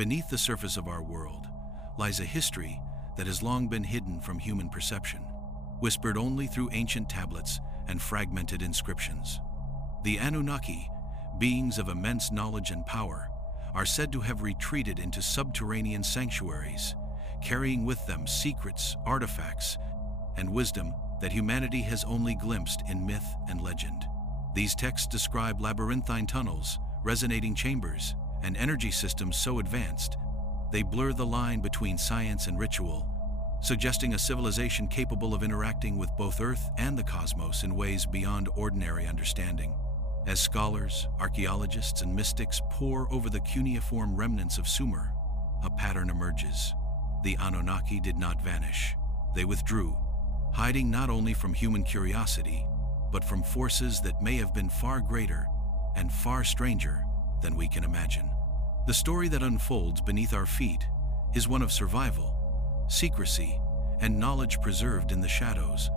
Beneath the surface of our world lies a history that has long been hidden from human perception, whispered only through ancient tablets and fragmented inscriptions. The Anunnaki, beings of immense knowledge and power, are said to have retreated into subterranean sanctuaries, carrying with them secrets, artifacts, and wisdom that humanity has only glimpsed in myth and legend. These texts describe labyrinthine tunnels, resonating chambers, and energy systems so advanced they blur the line between science and ritual, suggesting a civilization capable of interacting with both Earth and the cosmos in ways beyond ordinary understanding. As scholars, archaeologists, and mystics pore over the cuneiform remnants of Sumer, a pattern emerges. The Anunnaki did not vanish. They withdrew, hiding not only from human curiosity, but from forces that may have been far greater and far stranger than we can imagine. The story that unfolds beneath our feet is one of survival, secrecy, and knowledge preserved in the shadows,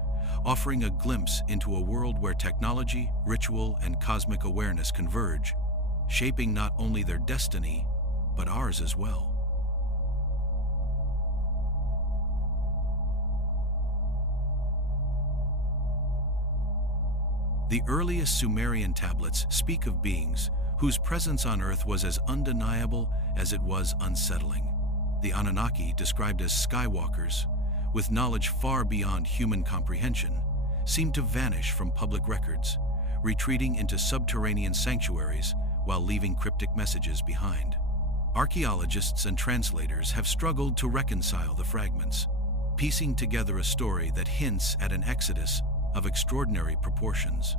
offering a glimpse into a world where technology, ritual, and cosmic awareness converge, shaping not only their destiny, but ours as well. The earliest Sumerian tablets speak of beings whose presence on Earth was as undeniable as it was unsettling. The Anunnaki, described as skywalkers, with knowledge far beyond human comprehension, seemed to vanish from public records, retreating into subterranean sanctuaries while leaving cryptic messages behind. Archaeologists and translators have struggled to reconcile the fragments, piecing together a story that hints at an exodus of extraordinary proportions.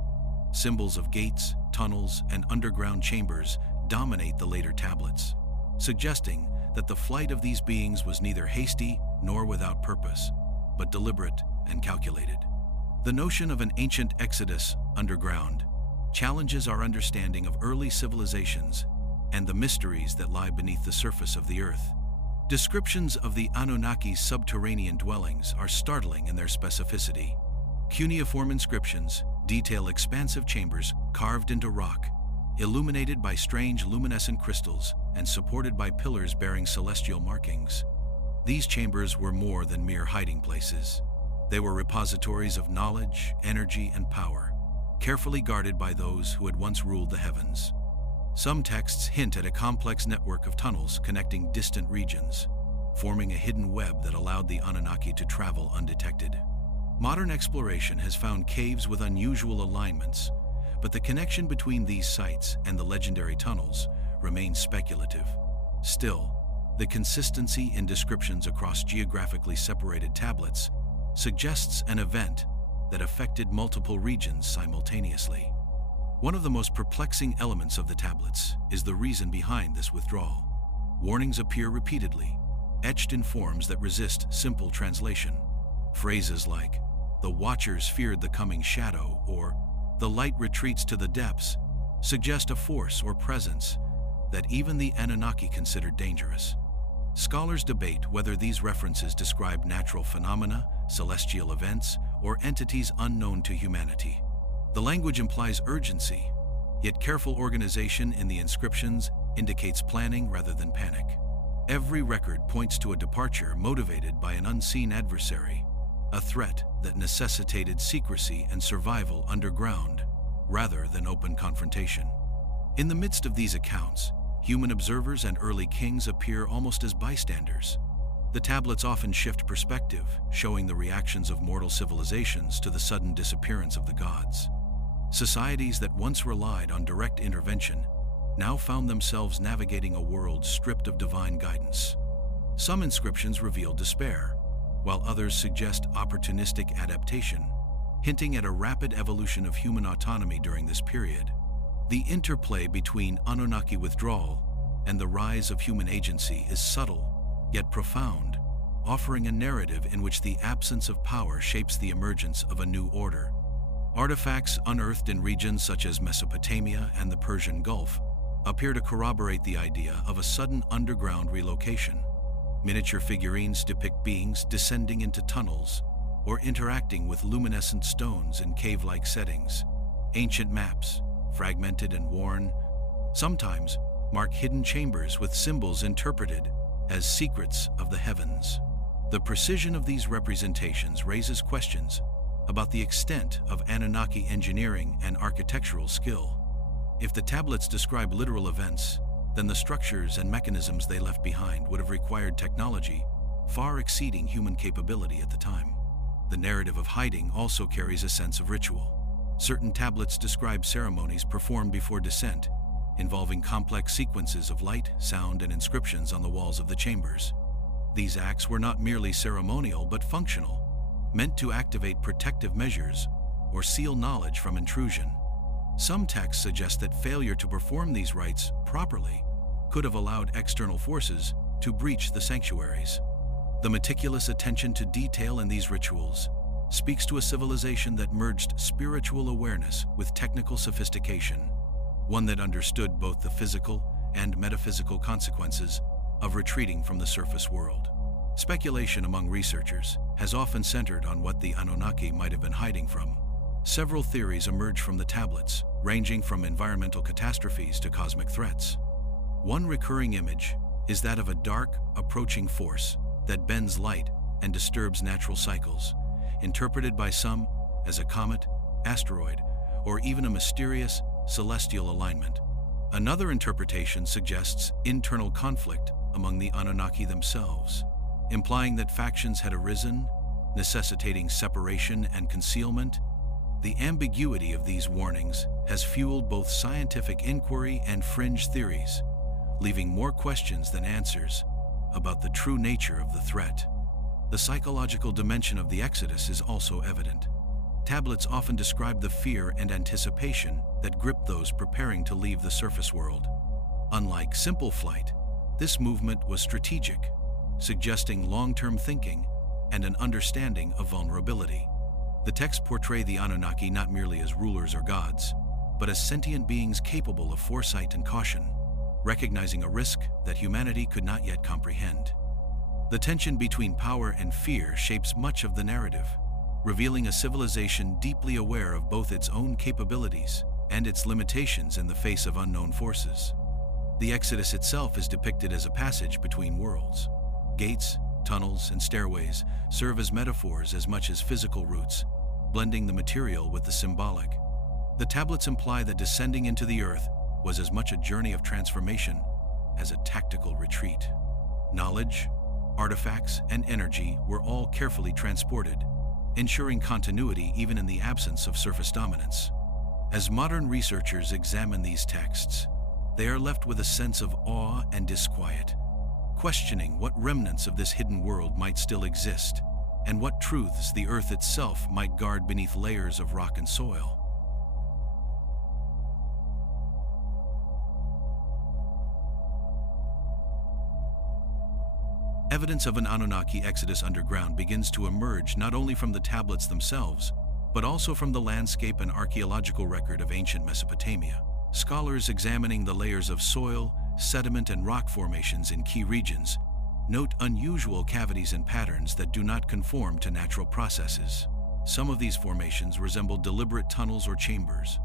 Symbols of gates, tunnels, and underground chambers dominate the later tablets, suggesting that the flight of these beings was neither hasty nor without purpose, but deliberate and calculated. The notion of an ancient exodus underground challenges our understanding of early civilizations and the mysteries that lie beneath the surface of the Earth. Descriptions of the Anunnaki's subterranean dwellings are startling in their specificity. Cuneiform inscriptions detail expansive chambers carved into rock, illuminated by strange luminescent crystals and supported by pillars bearing celestial markings. These chambers were more than mere hiding places. They were repositories of knowledge, energy, and power, carefully guarded by those who had once ruled the heavens. Some texts hint at a complex network of tunnels connecting distant regions, forming a hidden web that allowed the Anunnaki to travel undetected. Modern exploration has found caves with unusual alignments, but the connection between these sites and the legendary tunnels remains speculative. Still, the consistency in descriptions across geographically separated tablets suggests an event that affected multiple regions simultaneously. One of the most perplexing elements of the tablets is the reason behind this withdrawal. Warnings appear repeatedly, etched in forms that resist simple translation. Phrases like, "The Watchers feared the coming shadow," or "The light retreats to the depths," suggest a force or presence that even the Anunnaki considered dangerous. Scholars debate whether these references describe natural phenomena, celestial events, or entities unknown to humanity. The language implies urgency, yet careful organization in the inscriptions indicates planning rather than panic. Every record points to a departure motivated by an unseen adversary, a threat that necessitated secrecy and survival underground, rather than open confrontation. In the midst of these accounts, human observers and early kings appear almost as bystanders. The tablets often shift perspective, showing the reactions of mortal civilizations to the sudden disappearance of the gods. Societies that once relied on direct intervention now found themselves navigating a world stripped of divine guidance. Some inscriptions reveal despair, while others suggest opportunistic adaptation, hinting at a rapid evolution of human autonomy during this period. The interplay between Anunnaki withdrawal and the rise of human agency is subtle, yet profound, offering a narrative in which the absence of power shapes the emergence of a new order. Artifacts unearthed in regions such as Mesopotamia and the Persian Gulf appear to corroborate the idea of a sudden underground relocation. Miniature figurines depict beings descending into tunnels or interacting with luminescent stones in cave-like settings. Ancient maps, fragmented and worn, sometimes mark hidden chambers with symbols interpreted as secrets of the heavens. The precision of these representations raises questions about the extent of Anunnaki engineering and architectural skill. If the tablets describe literal events, then the structures and mechanisms they left behind would have required technology far exceeding human capability at the time. The narrative of hiding also carries a sense of ritual. Certain tablets describe ceremonies performed before descent, involving complex sequences of light, sound, and inscriptions on the walls of the chambers. These acts were not merely ceremonial but functional, meant to activate protective measures or seal knowledge from intrusion. Some texts suggest that failure to perform these rites properly could have allowed external forces to breach the sanctuaries. The meticulous attention to detail in these rituals speaks to a civilization that merged spiritual awareness with technical sophistication, one that understood both the physical and metaphysical consequences of retreating from the surface world. Speculation among researchers has often centered on what the Anunnaki might have been hiding from. Several theories emerge from the tablets, ranging from environmental catastrophes to cosmic threats. One recurring image is that of a dark, approaching force that bends light and disturbs natural cycles, interpreted by some as a comet, asteroid, or even a mysterious celestial alignment. Another interpretation suggests internal conflict among the Anunnaki themselves, implying that factions had arisen, necessitating separation and concealment. The ambiguity of these warnings has fueled both scientific inquiry and fringe theories, leaving more questions than answers about the true nature of the threat. The psychological dimension of the Exodus is also evident. Tablets often describe the fear and anticipation that grip those preparing to leave the surface world. Unlike simple flight, this movement was strategic, suggesting long-term thinking and an understanding of vulnerability. The texts portray the Anunnaki not merely as rulers or gods, but as sentient beings capable of foresight and caution, recognizing a risk that humanity could not yet comprehend. The tension between power and fear shapes much of the narrative, revealing a civilization deeply aware of both its own capabilities and its limitations in the face of unknown forces. The Exodus itself is depicted as a passage between worlds. Gates, tunnels, and stairways serve as metaphors as much as physical routes, blending the material with the symbolic. The tablets imply that descending into the earth was as much a journey of transformation as a tactical retreat. Knowledge, artifacts, and energy were all carefully transported, ensuring continuity even in the absence of surface dominance. As modern researchers examine these texts, they are left with a sense of awe and disquiet, questioning what remnants of this hidden world might still exist, and what truths the earth itself might guard beneath layers of rock and soil. Evidence of an Anunnaki exodus underground begins to emerge not only from the tablets themselves, but also from the landscape and archaeological record of ancient Mesopotamia. Scholars examining the layers of soil, sediment, and rock formations in key regions note unusual cavities and patterns that do not conform to natural processes. Some of these formations resemble deliberate tunnels or chambers,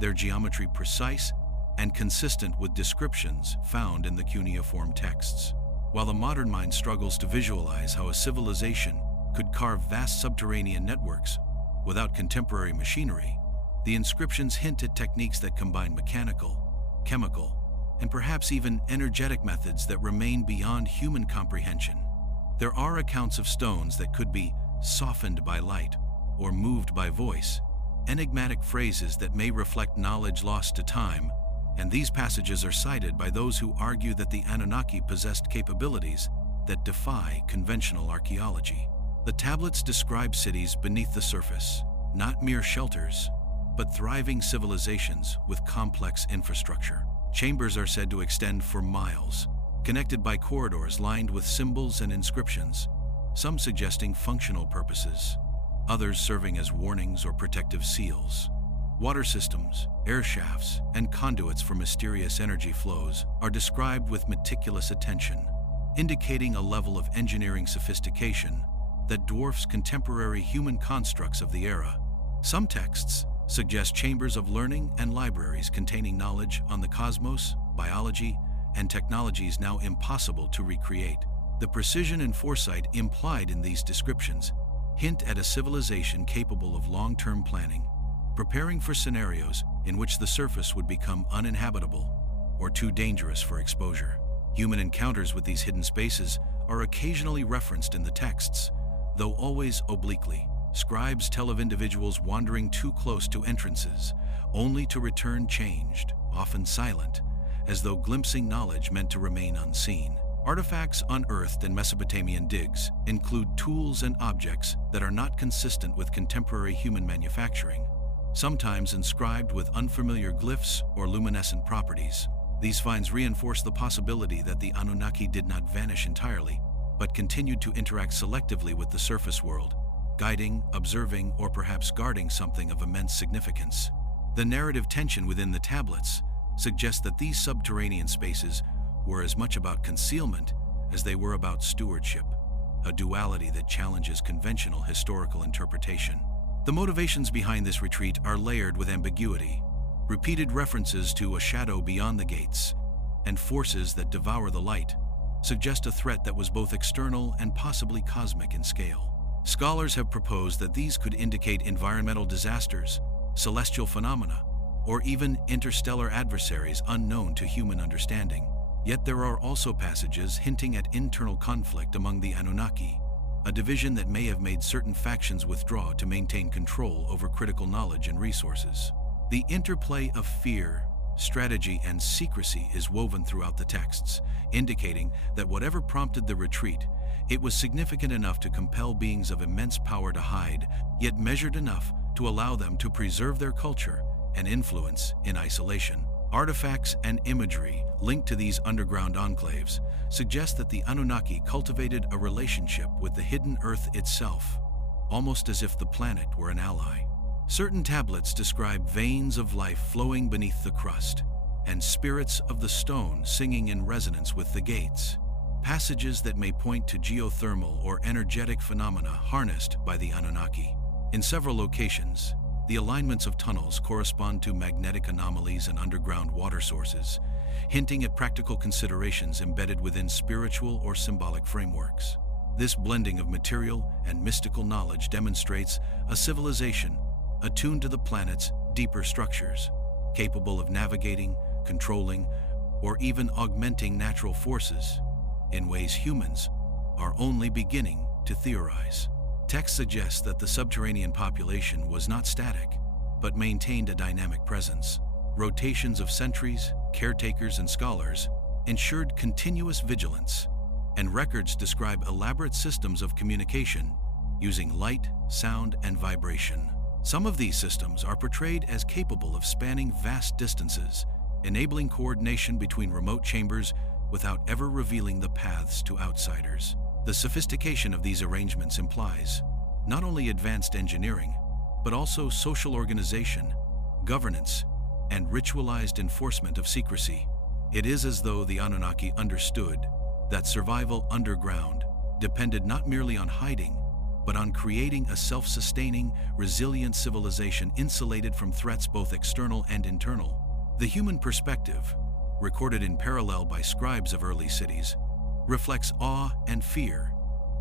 their geometry precise and consistent with descriptions found in the cuneiform texts. While the modern mind struggles to visualize how a civilization could carve vast subterranean networks without contemporary machinery, the inscriptions hint at techniques that combine mechanical, chemical, and perhaps even energetic methods that remain beyond human comprehension. There are accounts of stones that could be softened by light or moved by voice, enigmatic phrases that may reflect knowledge lost to time, and these passages are cited by those who argue that the Anunnaki possessed capabilities that defy conventional archaeology. The tablets describe cities beneath the surface, not mere shelters, but thriving civilizations with complex infrastructure. Chambers are said to extend for miles, connected by corridors lined with symbols and inscriptions, some suggesting functional purposes, others serving as warnings or protective seals. Water systems, air shafts, and conduits for mysterious energy flows are described with meticulous attention, indicating a level of engineering sophistication that dwarfs contemporary human constructs of the era. Some texts suggest chambers of learning and libraries containing knowledge on the cosmos, biology, and technologies now impossible to recreate. The precision and foresight implied in these descriptions hint at a civilization capable of long-term planning, preparing for scenarios in which the surface would become uninhabitable or too dangerous for exposure. Human encounters with these hidden spaces are occasionally referenced in the texts, though always obliquely. Scribes tell of individuals wandering too close to entrances, only to return changed, often silent, as though glimpsing knowledge meant to remain unseen. Artifacts unearthed in Mesopotamian digs include tools and objects that are not consistent with contemporary human manufacturing, sometimes inscribed with unfamiliar glyphs or luminescent properties. These finds reinforce the possibility that the Anunnaki did not vanish entirely, but continued to interact selectively with the surface world, guiding, observing, or perhaps guarding something of immense significance. The narrative tension within the tablets suggests that these subterranean spaces were as much about concealment as they were about stewardship, a duality that challenges conventional historical interpretation. The motivations behind this retreat are layered with ambiguity. Repeated references to a shadow beyond the gates and forces that devour the light suggest a threat that was both external and possibly cosmic in scale. Scholars have proposed that these could indicate environmental disasters, celestial phenomena, or even interstellar adversaries unknown to human understanding. Yet there are also passages hinting at internal conflict among the Anunnaki, a division that may have made certain factions withdraw to maintain control over critical knowledge and resources. The interplay of fear, strategy, and secrecy is woven throughout the texts, indicating that whatever prompted the retreat, it was significant enough to compel beings of immense power to hide, yet measured enough to allow them to preserve their culture and influence in isolation. Artifacts and imagery linked to these underground enclaves suggest that the Anunnaki cultivated a relationship with the hidden Earth itself, almost as if the planet were an ally. Certain tablets describe veins of life flowing beneath the crust, and spirits of the stone singing in resonance with the gates, passages that may point to geothermal or energetic phenomena harnessed by the Anunnaki. In several locations, the alignments of tunnels correspond to magnetic anomalies and underground water sources, hinting at practical considerations embedded within spiritual or symbolic frameworks. This blending of material and mystical knowledge demonstrates a civilization attuned to the planet's deeper structures, capable of navigating, controlling, or even augmenting natural forces in ways humans are only beginning to theorize. Text suggests that the subterranean population was not static, but maintained a dynamic presence. Rotations of sentries, caretakers, and scholars ensured continuous vigilance, and records describe elaborate systems of communication using light, sound, and vibration. Some of these systems are portrayed as capable of spanning vast distances, enabling coordination between remote chambers without ever revealing the paths to outsiders. The sophistication of these arrangements implies not only advanced engineering, but also social organization, governance, and ritualized enforcement of secrecy. It is as though the Anunnaki understood that survival underground depended not merely on hiding, but on creating a self-sustaining, resilient civilization insulated from threats both external and internal. The human perspective, recorded in parallel by scribes of early cities, reflects awe and fear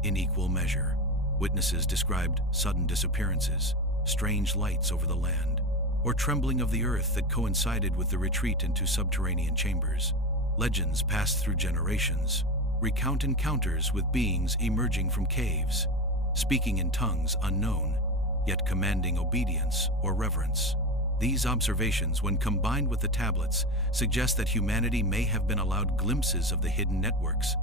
in equal measure. Witnesses described sudden disappearances, strange lights over the land, or trembling of the earth that coincided with the retreat into subterranean chambers. Legends passed through generations recount encounters with beings emerging from caves, speaking in tongues unknown, yet commanding obedience or reverence. These observations, when combined with the tablets, suggest that humanity may have been allowed glimpses of the hidden networks,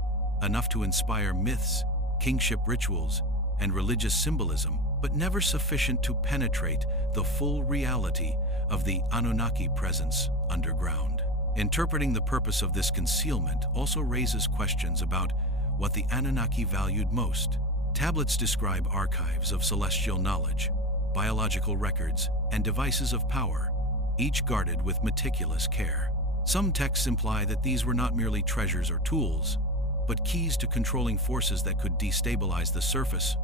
enough to inspire myths, kingship rituals, and religious symbolism, but never sufficient to penetrate the full reality of the Anunnaki presence underground. Interpreting the purpose of this concealment also raises questions about what the Anunnaki valued most. Tablets describe archives of celestial knowledge, biological records, and devices of power, each guarded with meticulous care. Some texts imply that these were not merely treasures or tools, but keys to controlling forces that could destabilize the surface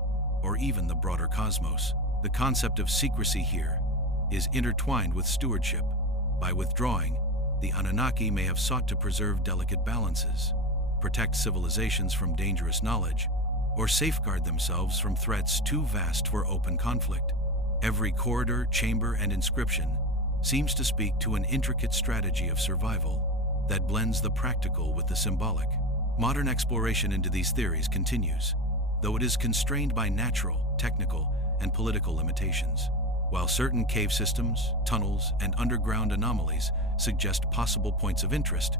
or even the broader cosmos. The concept of secrecy here is intertwined with stewardship. By withdrawing, The Anunnaki may have sought to preserve delicate balances, protect civilizations from dangerous knowledge, or safeguard themselves from threats too vast for open conflict. Every corridor, chamber, and inscription seems to speak to an intricate strategy of survival that blends the practical with the symbolic. Modern exploration into these theories continues, though it is constrained by natural, technical, and political limitations. While certain cave systems, tunnels, and underground anomalies suggest possible points of interest,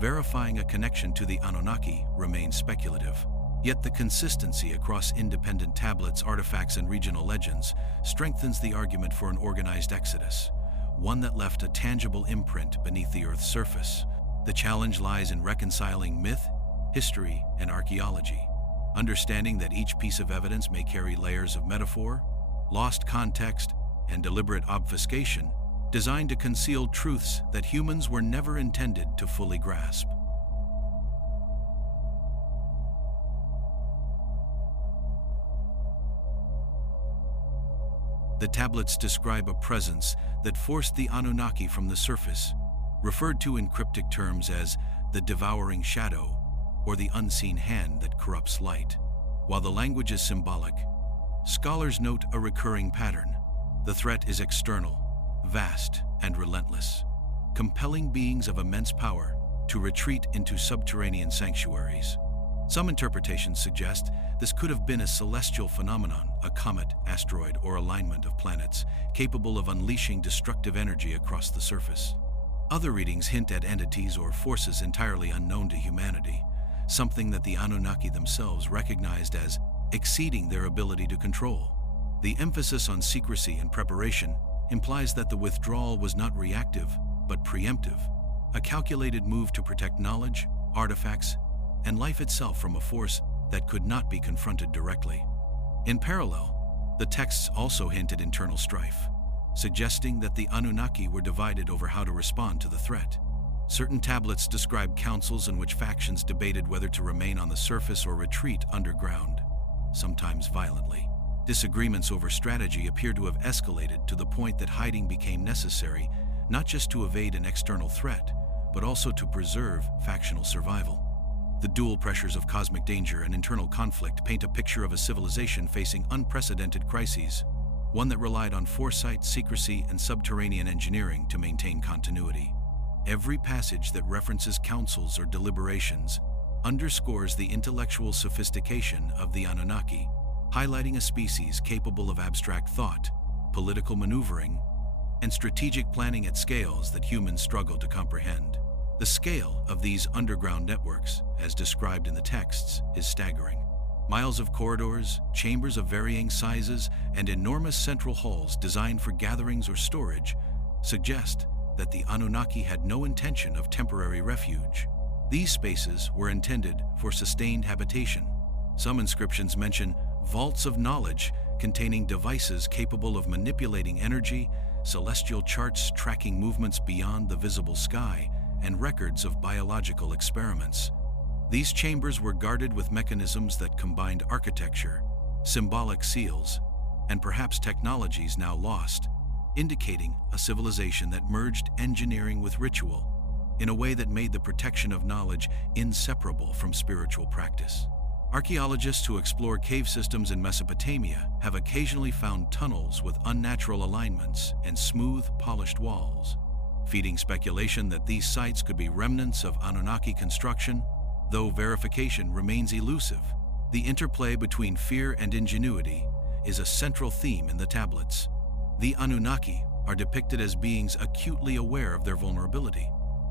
verifying a connection to the Anunnaki remains speculative. Yet the consistency across independent tablets, artifacts, and regional legends strengthens the argument for an organized exodus, one that left a tangible imprint beneath the Earth's surface. The challenge lies in reconciling myth, history, and archaeology, understanding that each piece of evidence may carry layers of metaphor, lost context, and deliberate obfuscation designed to conceal truths that humans were never intended to fully grasp. The tablets describe a presence that forced the Anunnaki from the surface, referred to in cryptic terms as the devouring shadow or the unseen hand that corrupts light. While the language is symbolic, scholars note a recurring pattern. The threat is external, vast, and relentless, compelling beings of immense power to retreat into subterranean sanctuaries. Some interpretations suggest this could have been a celestial phenomenon, a comet, asteroid, or alignment of planets, capable of unleashing destructive energy across the surface. Other readings hint at entities or forces entirely unknown to humanity, something that the Anunnaki themselves recognized as exceeding their ability to control. The emphasis on secrecy and preparation implies that the withdrawal was not reactive, but preemptive, a calculated move to protect knowledge, artifacts, and life itself from a force that could not be confronted directly. In parallel, the texts also hint at internal strife, suggesting that the Anunnaki were divided over how to respond to the threat. Certain tablets describe councils in which factions debated whether to remain on the surface or retreat underground, sometimes violently. Disagreements over strategy appear to have escalated to the point that hiding became necessary, not just to evade an external threat, but also to preserve factional survival. The dual pressures of cosmic danger and internal conflict paint a picture of a civilization facing unprecedented crises, one that relied on foresight, secrecy, and subterranean engineering to maintain continuity. Every passage that references councils or deliberations underscores the intellectual sophistication of the Anunnaki, highlighting a species capable of abstract thought, political maneuvering, and strategic planning at scales that humans struggle to comprehend. The scale of these underground networks, as described in the texts, is staggering. Miles of corridors, chambers of varying sizes, and enormous central halls designed for gatherings or storage suggest that the Anunnaki had no intention of temporary refuge. These spaces were intended for sustained habitation. Some inscriptions mention vaults of knowledge containing devices capable of manipulating energy, celestial charts tracking movements beyond the visible sky, and records of biological experiments. These chambers were guarded with mechanisms that combined architecture, symbolic seals, and perhaps technologies now lost, indicating a civilization that merged engineering with ritual in a way that made the protection of knowledge inseparable from spiritual practice. Archaeologists who explore cave systems in Mesopotamia have occasionally found tunnels with unnatural alignments and smooth, polished walls, feeding speculation that these sites could be remnants of Anunnaki construction, though verification remains elusive. The interplay between fear and ingenuity is a central theme in the tablets. The Anunnaki are depicted as beings acutely aware of their vulnerability,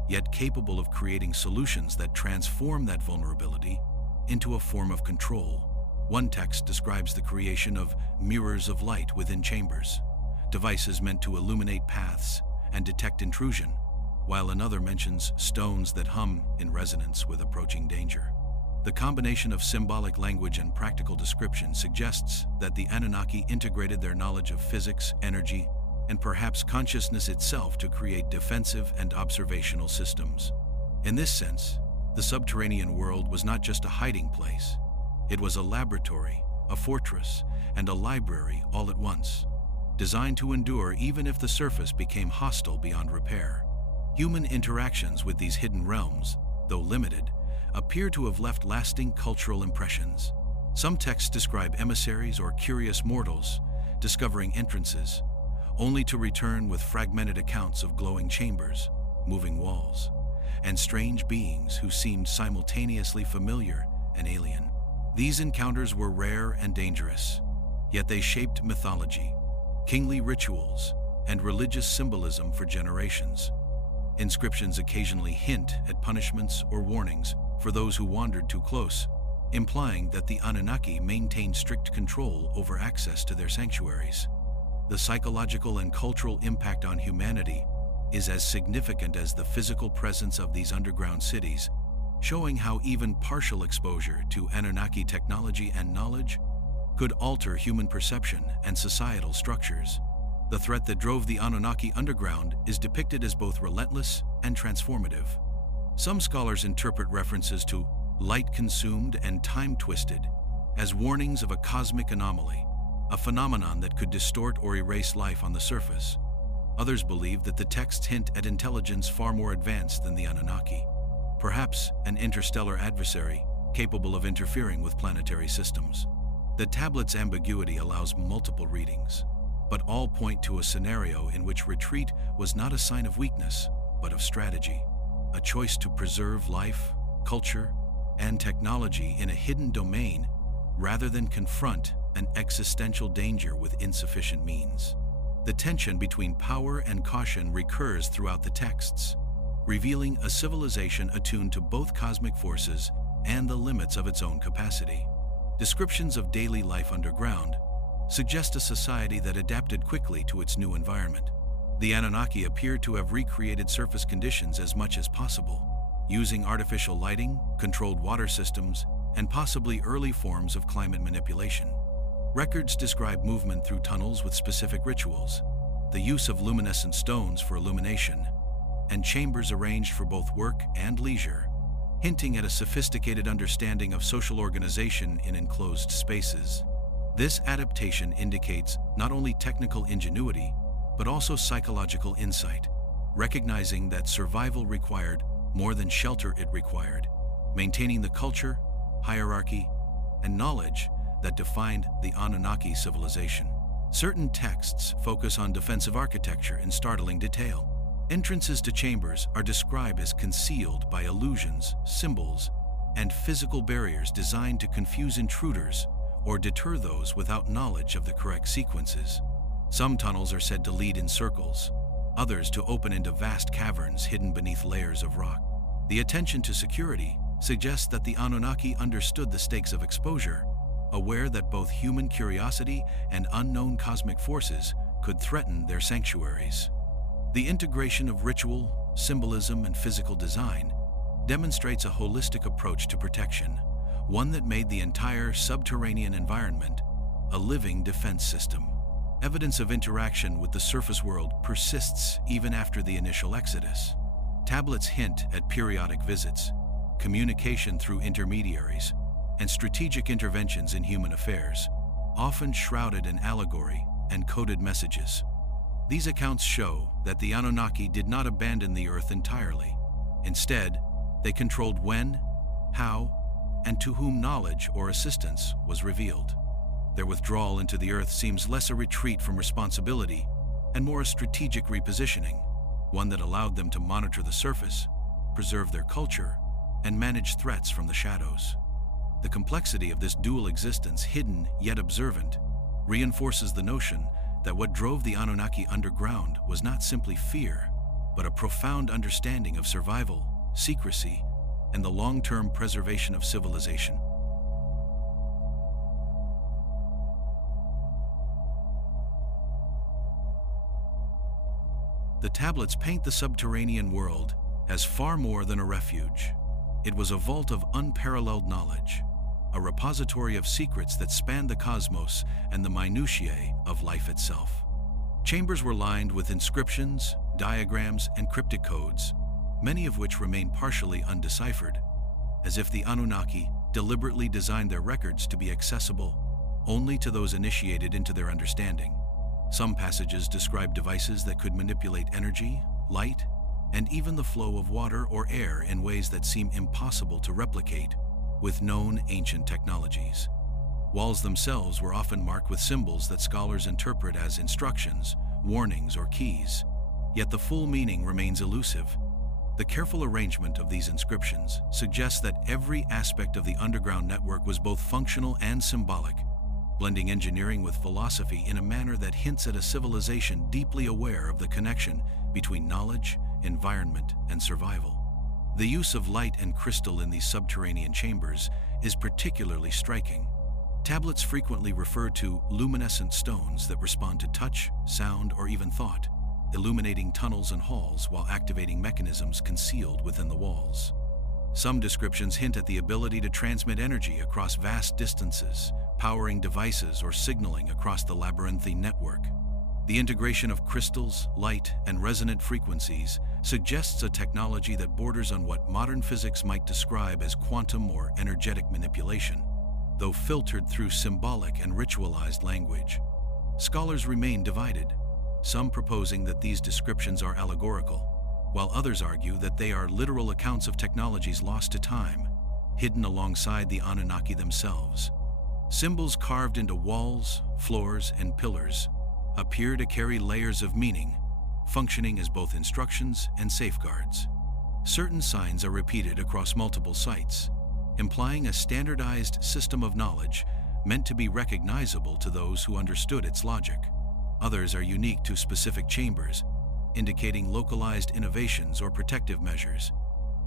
yet capable of creating solutions that transform that vulnerability into a form of control. One text describes the creation of mirrors of light within chambers, devices meant to illuminate paths and detect intrusion, while another mentions stones that hum in resonance with approaching danger. The combination of symbolic language and practical description suggests that the Anunnaki integrated their knowledge of physics, energy, and perhaps consciousness itself to create defensive and observational systems. In this sense, the subterranean world was not just a hiding place. It was a laboratory, a fortress, and a library all at once, designed to endure even if the surface became hostile beyond repair. Human interactions with these hidden realms, though limited, appear to have left lasting cultural impressions. Some texts describe emissaries or curious mortals discovering entrances, only to return with fragmented accounts of glowing chambers, moving walls, and strange beings who seemed simultaneously familiar and alien. These encounters were rare and dangerous, yet they shaped mythology, kingly rituals, and religious symbolism for generations. Inscriptions occasionally hint at punishments or warnings for those who wandered too close, implying that the Anunnaki maintained strict control over access to their sanctuaries. The psychological and cultural impact on humanity is as significant as the physical presence of these underground cities, showing how even partial exposure to Anunnaki technology and knowledge could alter human perception and societal structures. The threat that drove the Anunnaki underground is depicted as both relentless and transformative. Some scholars interpret references to light-consumed and time-twisted as warnings of a cosmic anomaly, a phenomenon that could distort or erase life on the surface. Others believe that the texts hint at intelligence far more advanced than the Anunnaki, perhaps an interstellar adversary capable of interfering with planetary systems. The tablet's ambiguity allows multiple readings, but all point to a scenario in which retreat was not a sign of weakness, but of strategy, a choice to preserve life, culture, and technology in a hidden domain rather than confront an existential danger with insufficient means. The tension between power and caution recurs throughout the texts, revealing a civilization attuned to both cosmic forces and the limits of its own capacity. Descriptions of daily life underground suggest a society that adapted quickly to its new environment. The Anunnaki appear to have recreated surface conditions as much as possible, using artificial lighting, controlled water systems, and possibly early forms of climate manipulation. Records describe movement through tunnels with specific rituals, the use of luminescent stones for illumination, and chambers arranged for both work and leisure, hinting at a sophisticated understanding of social organization in enclosed spaces. This adaptation indicates not only technical ingenuity, but also psychological insight, recognizing that survival required more than shelter it required, maintaining the culture, hierarchy, and knowledge that defined the Anunnaki civilization. Certain texts focus on defensive architecture in startling detail. Entrances to chambers are described as concealed by illusions, symbols, and physical barriers designed to confuse intruders or deter those without knowledge of the correct sequences. Some tunnels are said to lead in circles, others to open into vast caverns hidden beneath layers of rock. The attention to security suggests that the Anunnaki understood the stakes of exposure, aware that both human curiosity and unknown cosmic forces could threaten their sanctuaries. The integration of ritual, symbolism, and physical design demonstrates a holistic approach to protection, one that made the entire subterranean environment a living defense system. Evidence of interaction with the surface world persists even after the initial exodus. Tablets hint at periodic visits, communication through intermediaries, and strategic interventions in human affairs, often shrouded in allegory and coded messages. These accounts show that the Anunnaki did not abandon the Earth entirely. Instead, they controlled when, how, and to whom knowledge or assistance was revealed. Their withdrawal into the Earth seems less a retreat from responsibility and more a strategic repositioning, one that allowed them to monitor the surface, preserve their culture, and manage threats from the shadows. The complexity of this dual existence, hidden yet observant, reinforces the notion that what drove the Anunnaki underground was not simply fear, but a profound understanding of survival, secrecy, and the long-term preservation of civilization. The tablets paint the subterranean world as far more than a refuge. It was a vault of unparalleled knowledge, a repository of secrets that spanned the cosmos and the minutiae of life itself. Chambers were lined with inscriptions, diagrams, and cryptic codes, many of which remain partially undeciphered, as if the Anunnaki deliberately designed their records to be accessible only to those initiated into their understanding. Some passages describe devices that could manipulate energy, light, and even the flow of water or air in ways that seem impossible to replicate with known ancient technologies. Walls themselves were often marked with symbols that scholars interpret as instructions, warnings, or keys, yet the full meaning remains elusive. The careful arrangement of these inscriptions suggests that every aspect of the underground network was both functional and symbolic, blending engineering with philosophy in a manner that hints at a civilization deeply aware of the connection between knowledge, environment, and survival. The use of light and crystal in these subterranean chambers is particularly striking. Tablets frequently refer to luminescent stones that respond to touch, sound, or even thought, illuminating tunnels and halls while activating mechanisms concealed within the walls. Some descriptions hint at the ability to transmit energy across vast distances, powering devices or signaling across the labyrinthine network. The integration of crystals, light, and resonant frequencies suggests a technology that borders on what modern physics might describe as quantum or energetic manipulation, though filtered through symbolic and ritualized language. Scholars remain divided, some proposing that these descriptions are allegorical, while others argue that they are literal accounts of technologies lost to time, hidden alongside the Anunnaki themselves. Symbols carved into walls, floors, and pillars appear to carry layers of meaning, functioning as both instructions and safeguards. Certain signs are repeated across multiple sites, implying a standardized system of knowledge meant to be recognizable to those who understood its logic. Others are unique to specific chambers, indicating localized innovations or protective measures.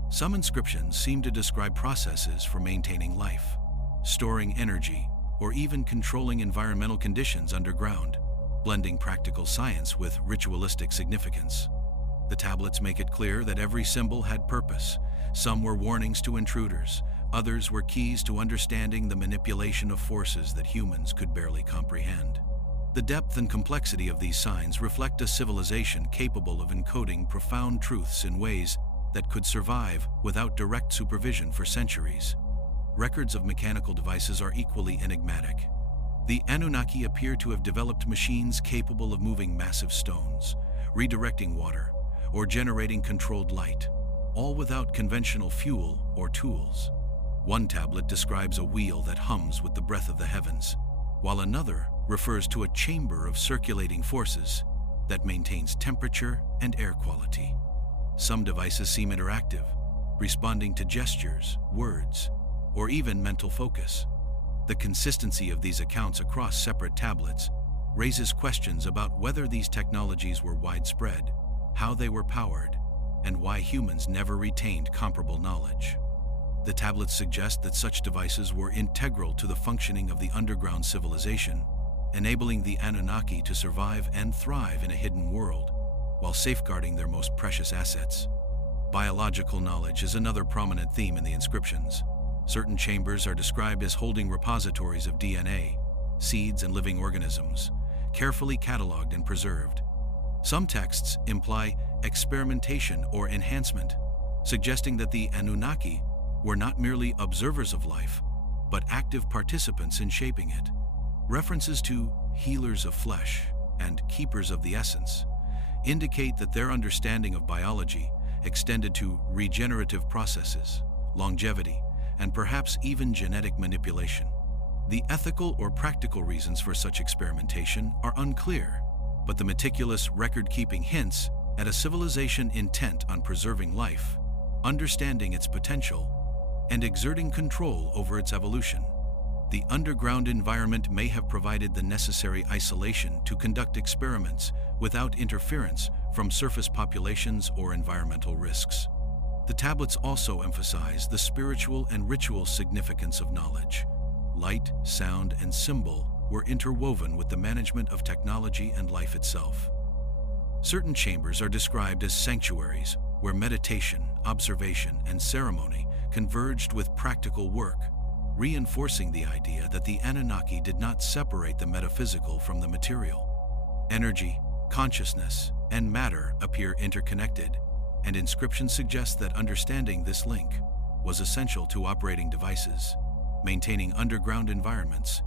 Some inscriptions seem to describe processes for maintaining life, storing energy, or even controlling environmental conditions underground, blending practical science with ritualistic significance. The tablets make it clear that every symbol had purpose. Some were warnings to intruders, others were keys to understanding the manipulation of forces that humans could barely comprehend. The depth and complexity of these signs reflect a civilization capable of encoding profound truths in ways that could survive without direct supervision for centuries. Records of mechanical devices are equally enigmatic. The Anunnaki appear to have developed machines capable of moving massive stones, redirecting water, or generating controlled light, all without conventional fuel or tools. One tablet describes a wheel that hums with the breath of the heavens, while another refers to a chamber of circulating forces that maintains temperature and air quality. Some devices seem interactive, responding to gestures, words, or even mental focus. The consistency of these accounts across separate tablets raises questions about whether these technologies were widespread, how they were powered, and why humans never retained comparable knowledge. The tablets suggest that such devices were integral to the functioning of the underground civilization, enabling the Anunnaki to survive and thrive in a hidden world, while safeguarding their most precious assets. Biological knowledge is another prominent theme in the inscriptions. Certain chambers are described as holding repositories of DNA, seeds, and living organisms, carefully cataloged and preserved. Some texts imply experimentation or enhancement, suggesting that the Anunnaki were not merely observers of life, but active participants in shaping it. References to healers of flesh and keepers of the essence indicate that their understanding of biology extended to regenerative processes, longevity, and perhaps even genetic manipulation. The ethical or practical reasons for such experimentation are unclear, but the meticulous record-keeping hints at a civilization intent on preserving life, understanding its potential, and exerting control over its evolution. The underground environment may have provided the necessary isolation to conduct experiments without interference from surface populations or environmental risks. The tablets also emphasize the spiritual and ritual significance of knowledge. Light, sound, and symbol were interwoven with the management of technology and life itself. Certain chambers are described as sanctuaries, where meditation, observation, and ceremony converged with practical work, reinforcing the idea that the Anunnaki did not separate the metaphysical from the material. Energy, consciousness, and matter appear interconnected, and inscriptions suggest that understanding this link was essential to operating devices, maintaining underground environments,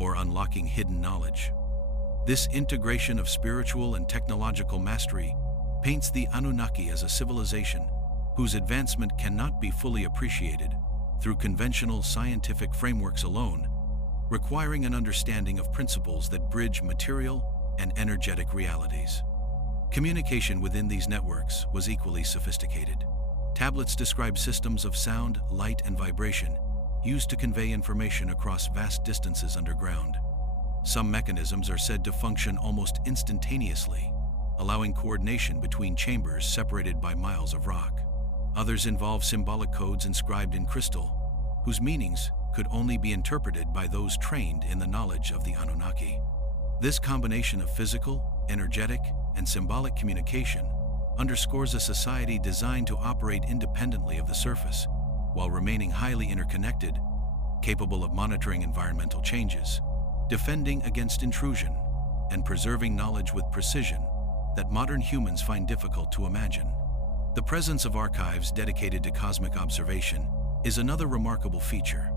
or unlocking hidden knowledge. This integration of spiritual and technological mastery paints the Anunnaki as a civilization whose advancement cannot be fully appreciated through conventional scientific frameworks alone, requiring an understanding of principles that bridge material and energetic realities. Communication within these networks was equally sophisticated. Tablets describe systems of sound, light, and vibration used to convey information across vast distances underground. Some mechanisms are said to function almost instantaneously, allowing coordination between chambers separated by miles of rock. Others involve symbolic codes inscribed in crystal, whose meanings could only be interpreted by those trained in the knowledge of the Anunnaki. This combination of physical, energetic, and symbolic communication underscores a society designed to operate independently of the surface, while remaining highly interconnected, capable of monitoring environmental changes, defending against intrusion, and preserving knowledge with precision that modern humans find difficult to imagine. The presence of archives dedicated to cosmic observation is another remarkable feature.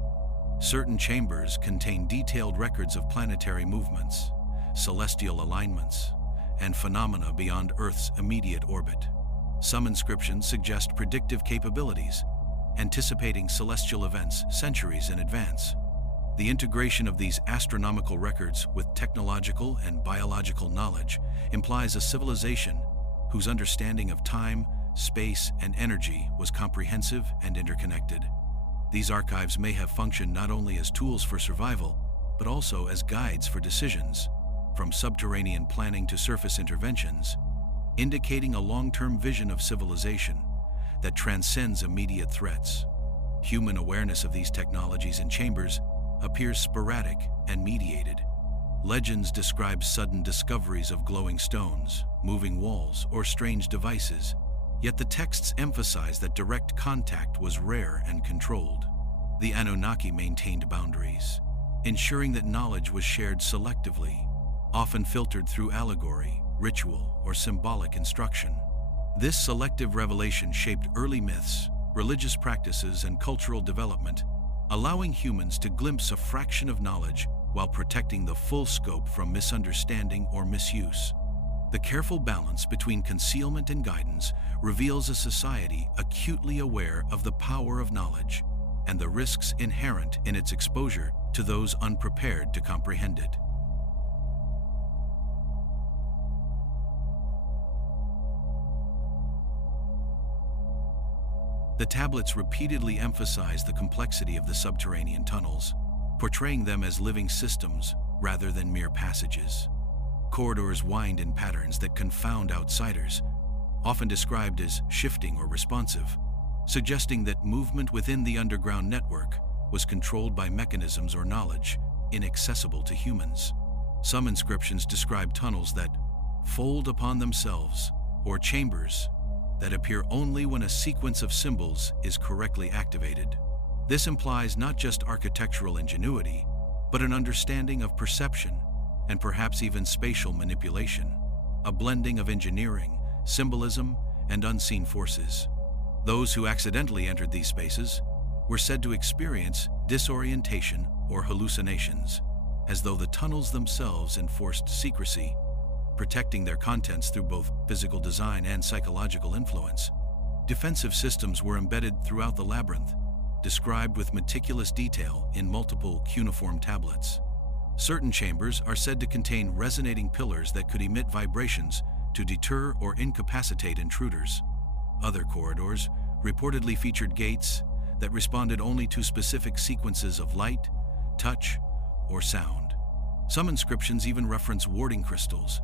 Certain chambers contain detailed records of planetary movements, celestial alignments, and phenomena beyond Earth's immediate orbit. Some inscriptions suggest predictive capabilities, anticipating celestial events centuries in advance. The integration of these astronomical records with technological and biological knowledge implies a civilization whose understanding of time, space, and energy was comprehensive and interconnected. These archives may have functioned not only as tools for survival, but also as guides for decisions, from subterranean planning to surface interventions, indicating a long-term vision of civilization that transcends immediate threats. Human awareness of these technologies and chambers appears sporadic and mediated. Legends describe sudden discoveries of glowing stones, moving walls, or strange devices, yet the texts emphasize that direct contact was rare and controlled. The Anunnaki maintained boundaries, ensuring that knowledge was shared selectively, often filtered through allegory, ritual, or symbolic instruction. This selective revelation shaped early myths, religious practices, and cultural development, allowing humans to glimpse a fraction of knowledge while protecting the full scope from misunderstanding or misuse. The careful balance between concealment and guidance reveals a society acutely aware of the power of knowledge and the risks inherent in its exposure to those unprepared to comprehend it. The tablets repeatedly emphasize the complexity of the subterranean tunnels, portraying them as living systems rather than mere passages. Corridors wind in patterns that confound outsiders, often described as shifting or responsive, suggesting that movement within the underground network was controlled by mechanisms or knowledge inaccessible to humans. Some inscriptions describe tunnels that fold upon themselves, or chambers that appear only when a sequence of symbols is correctly activated. This implies not just architectural ingenuity, but an understanding of perception and perhaps even spatial manipulation, a blending of engineering, symbolism, and unseen forces. Those who accidentally entered these spaces were said to experience disorientation or hallucinations, as though the tunnels themselves enforced secrecy, protecting their contents through both physical design and psychological influence. Defensive systems were embedded throughout the labyrinth, described with meticulous detail in multiple cuneiform tablets. Certain chambers are said to contain resonating pillars that could emit vibrations to deter or incapacitate intruders. Other corridors reportedly featured gates that responded only to specific sequences of light, touch, or sound. Some inscriptions even reference warding crystals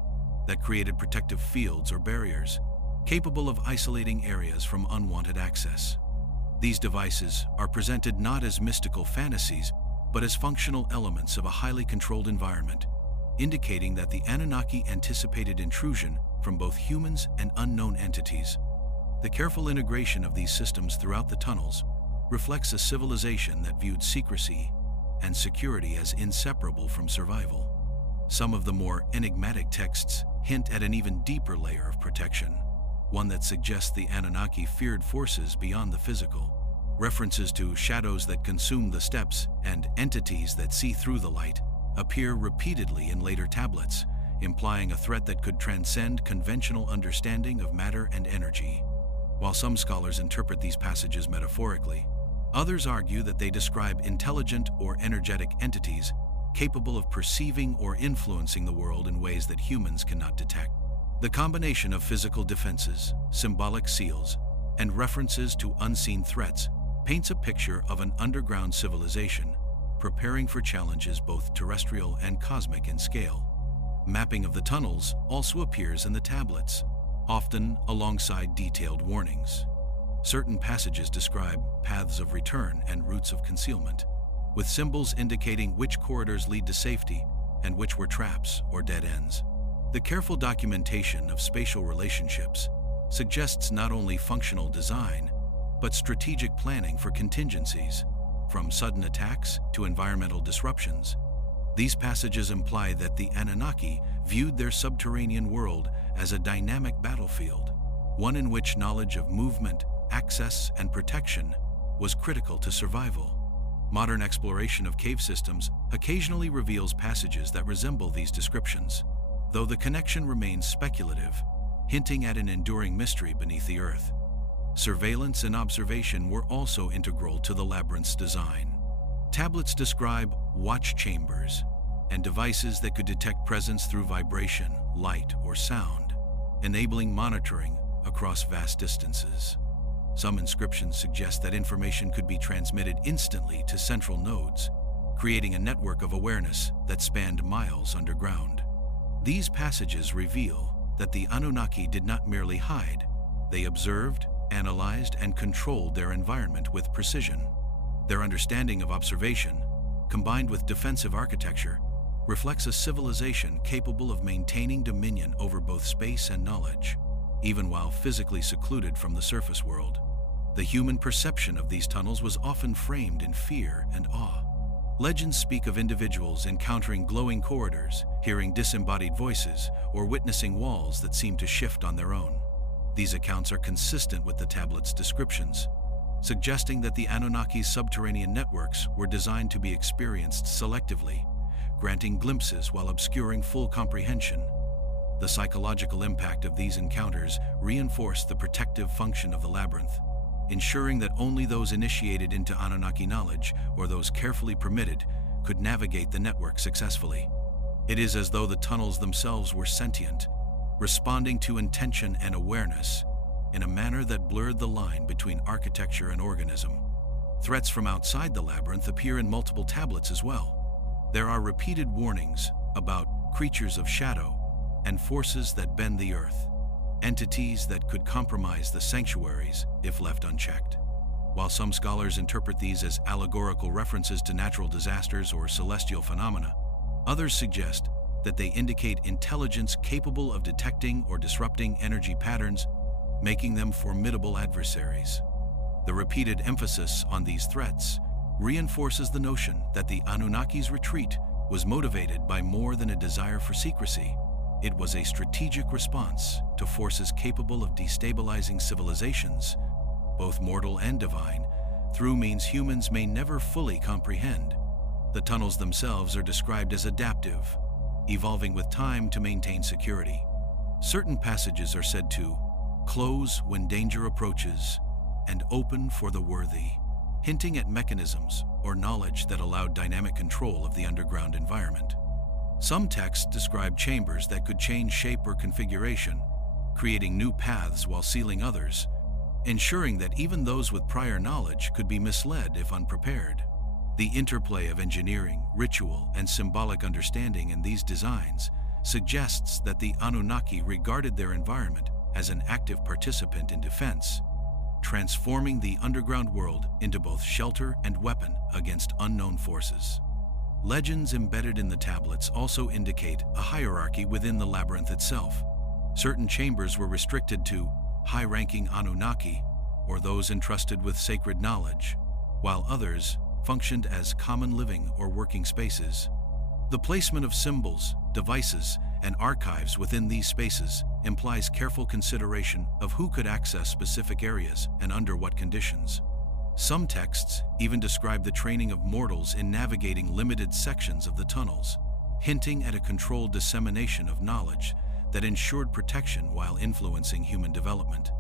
that created protective fields or barriers, capable of isolating areas from unwanted access. These devices are presented not as mystical fantasies, but as functional elements of a highly controlled environment, indicating that the Anunnaki anticipated intrusion from both humans and unknown entities. The careful integration of these systems throughout the tunnels reflects a civilization that viewed secrecy and security as inseparable from survival. Some of the more enigmatic texts hint at an even deeper layer of protection, one that suggests the Anunnaki feared forces beyond the physical. References to shadows that consume the steps and entities that see through the light appear repeatedly in later tablets, implying a threat that could transcend conventional understanding of matter and energy. While some scholars interpret these passages metaphorically, others argue that they describe intelligent or energetic entities capable of perceiving or influencing the world in ways that humans cannot detect. The combination of physical defenses, symbolic seals, and references to unseen threats paints a picture of an underground civilization preparing for challenges both terrestrial and cosmic in scale. Mapping of the tunnels also appears in the tablets, often alongside detailed warnings. Certain passages describe paths of return and routes of concealment, with symbols indicating which corridors lead to safety and which were traps or dead ends. The careful documentation of spatial relationships suggests not only functional design, but strategic planning for contingencies, from sudden attacks to environmental disruptions. These passages imply that the Anunnaki viewed their subterranean world as a dynamic battlefield, one in which knowledge of movement, access, and protection was critical to survival. Modern exploration of cave systems occasionally reveals passages that resemble these descriptions, though the connection remains speculative, hinting at an enduring mystery beneath the earth. Surveillance and observation were also integral to the labyrinth's design. Tablets describe watch chambers and devices that could detect presence through vibration, light, or sound, enabling monitoring across vast distances. Some inscriptions suggest that information could be transmitted instantly to central nodes, creating a network of awareness that spanned miles underground. These passages reveal that the Anunnaki did not merely hide. They observed, analyzed, and controlled their environment with precision. Their understanding of observation, combined with defensive architecture, reflects a civilization capable of maintaining dominion over both space and knowledge, even while physically secluded from the surface world. The human perception of these tunnels was often framed in fear and awe. Legends speak of individuals encountering glowing corridors, hearing disembodied voices, or witnessing walls that seem to shift on their own. These accounts are consistent with the tablet's descriptions, suggesting that the Anunnaki's subterranean networks were designed to be experienced selectively, granting glimpses while obscuring full comprehension. The psychological impact of these encounters reinforced the protective function of the labyrinth, ensuring that only those initiated into Anunnaki knowledge or those carefully permitted could navigate the network successfully. It is as though the tunnels themselves were sentient, responding to intention and awareness in a manner that blurred the line between architecture and organism. Threats from outside the labyrinth appear in multiple tablets as well. There are repeated warnings about creatures of shadow and forces that bend the earth, entities that could compromise the sanctuaries if left unchecked. While some scholars interpret these as allegorical references to natural disasters or celestial phenomena, others suggest that they indicate intelligence capable of detecting or disrupting energy patterns, making them formidable adversaries. The repeated emphasis on these threats reinforces the notion that the Anunnaki's retreat was motivated by more than a desire for secrecy. It was a strategic response to forces capable of destabilizing civilizations, both mortal and divine, through means humans may never fully comprehend. The tunnels themselves are described as adaptive, evolving with time to maintain security. Certain passages are said to close when danger approaches and open for the worthy, hinting at mechanisms or knowledge that allowed dynamic control of the underground environment. Some texts describe chambers that could change shape or configuration, creating new paths while sealing others, ensuring that even those with prior knowledge could be misled if unprepared. The interplay of engineering, ritual, and symbolic understanding in these designs suggests that the Anunnaki regarded their environment as an active participant in defense, transforming the underground world into both shelter and weapon against unknown forces. Legends embedded in the tablets also indicate a hierarchy within the labyrinth itself. Certain chambers were restricted to high-ranking Anunnaki or those entrusted with sacred knowledge, while others functioned as common living or working spaces. The placement of symbols, devices, and archives within these spaces implies careful consideration of who could access specific areas and under what conditions. Some texts even describe the training of mortals in navigating limited sections of the tunnels, hinting at a controlled dissemination of knowledge that ensured protection while influencing human development.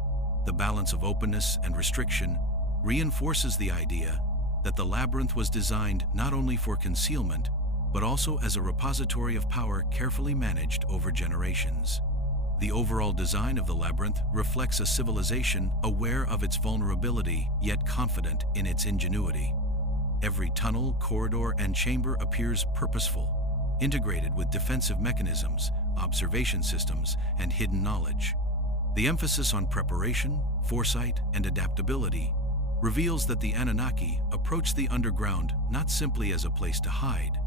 The balance of openness and restriction reinforces the idea that the labyrinth was designed not only for concealment, but also as a repository of power carefully managed over generations. The overall design of the labyrinth reflects a civilization aware of its vulnerability, yet confident in its ingenuity. Every tunnel, corridor, and chamber appears purposeful, integrated with defensive mechanisms, observation systems, and hidden knowledge. The emphasis on preparation, foresight, and adaptability reveals that the Anunnaki approached the underground not simply as a place to hide,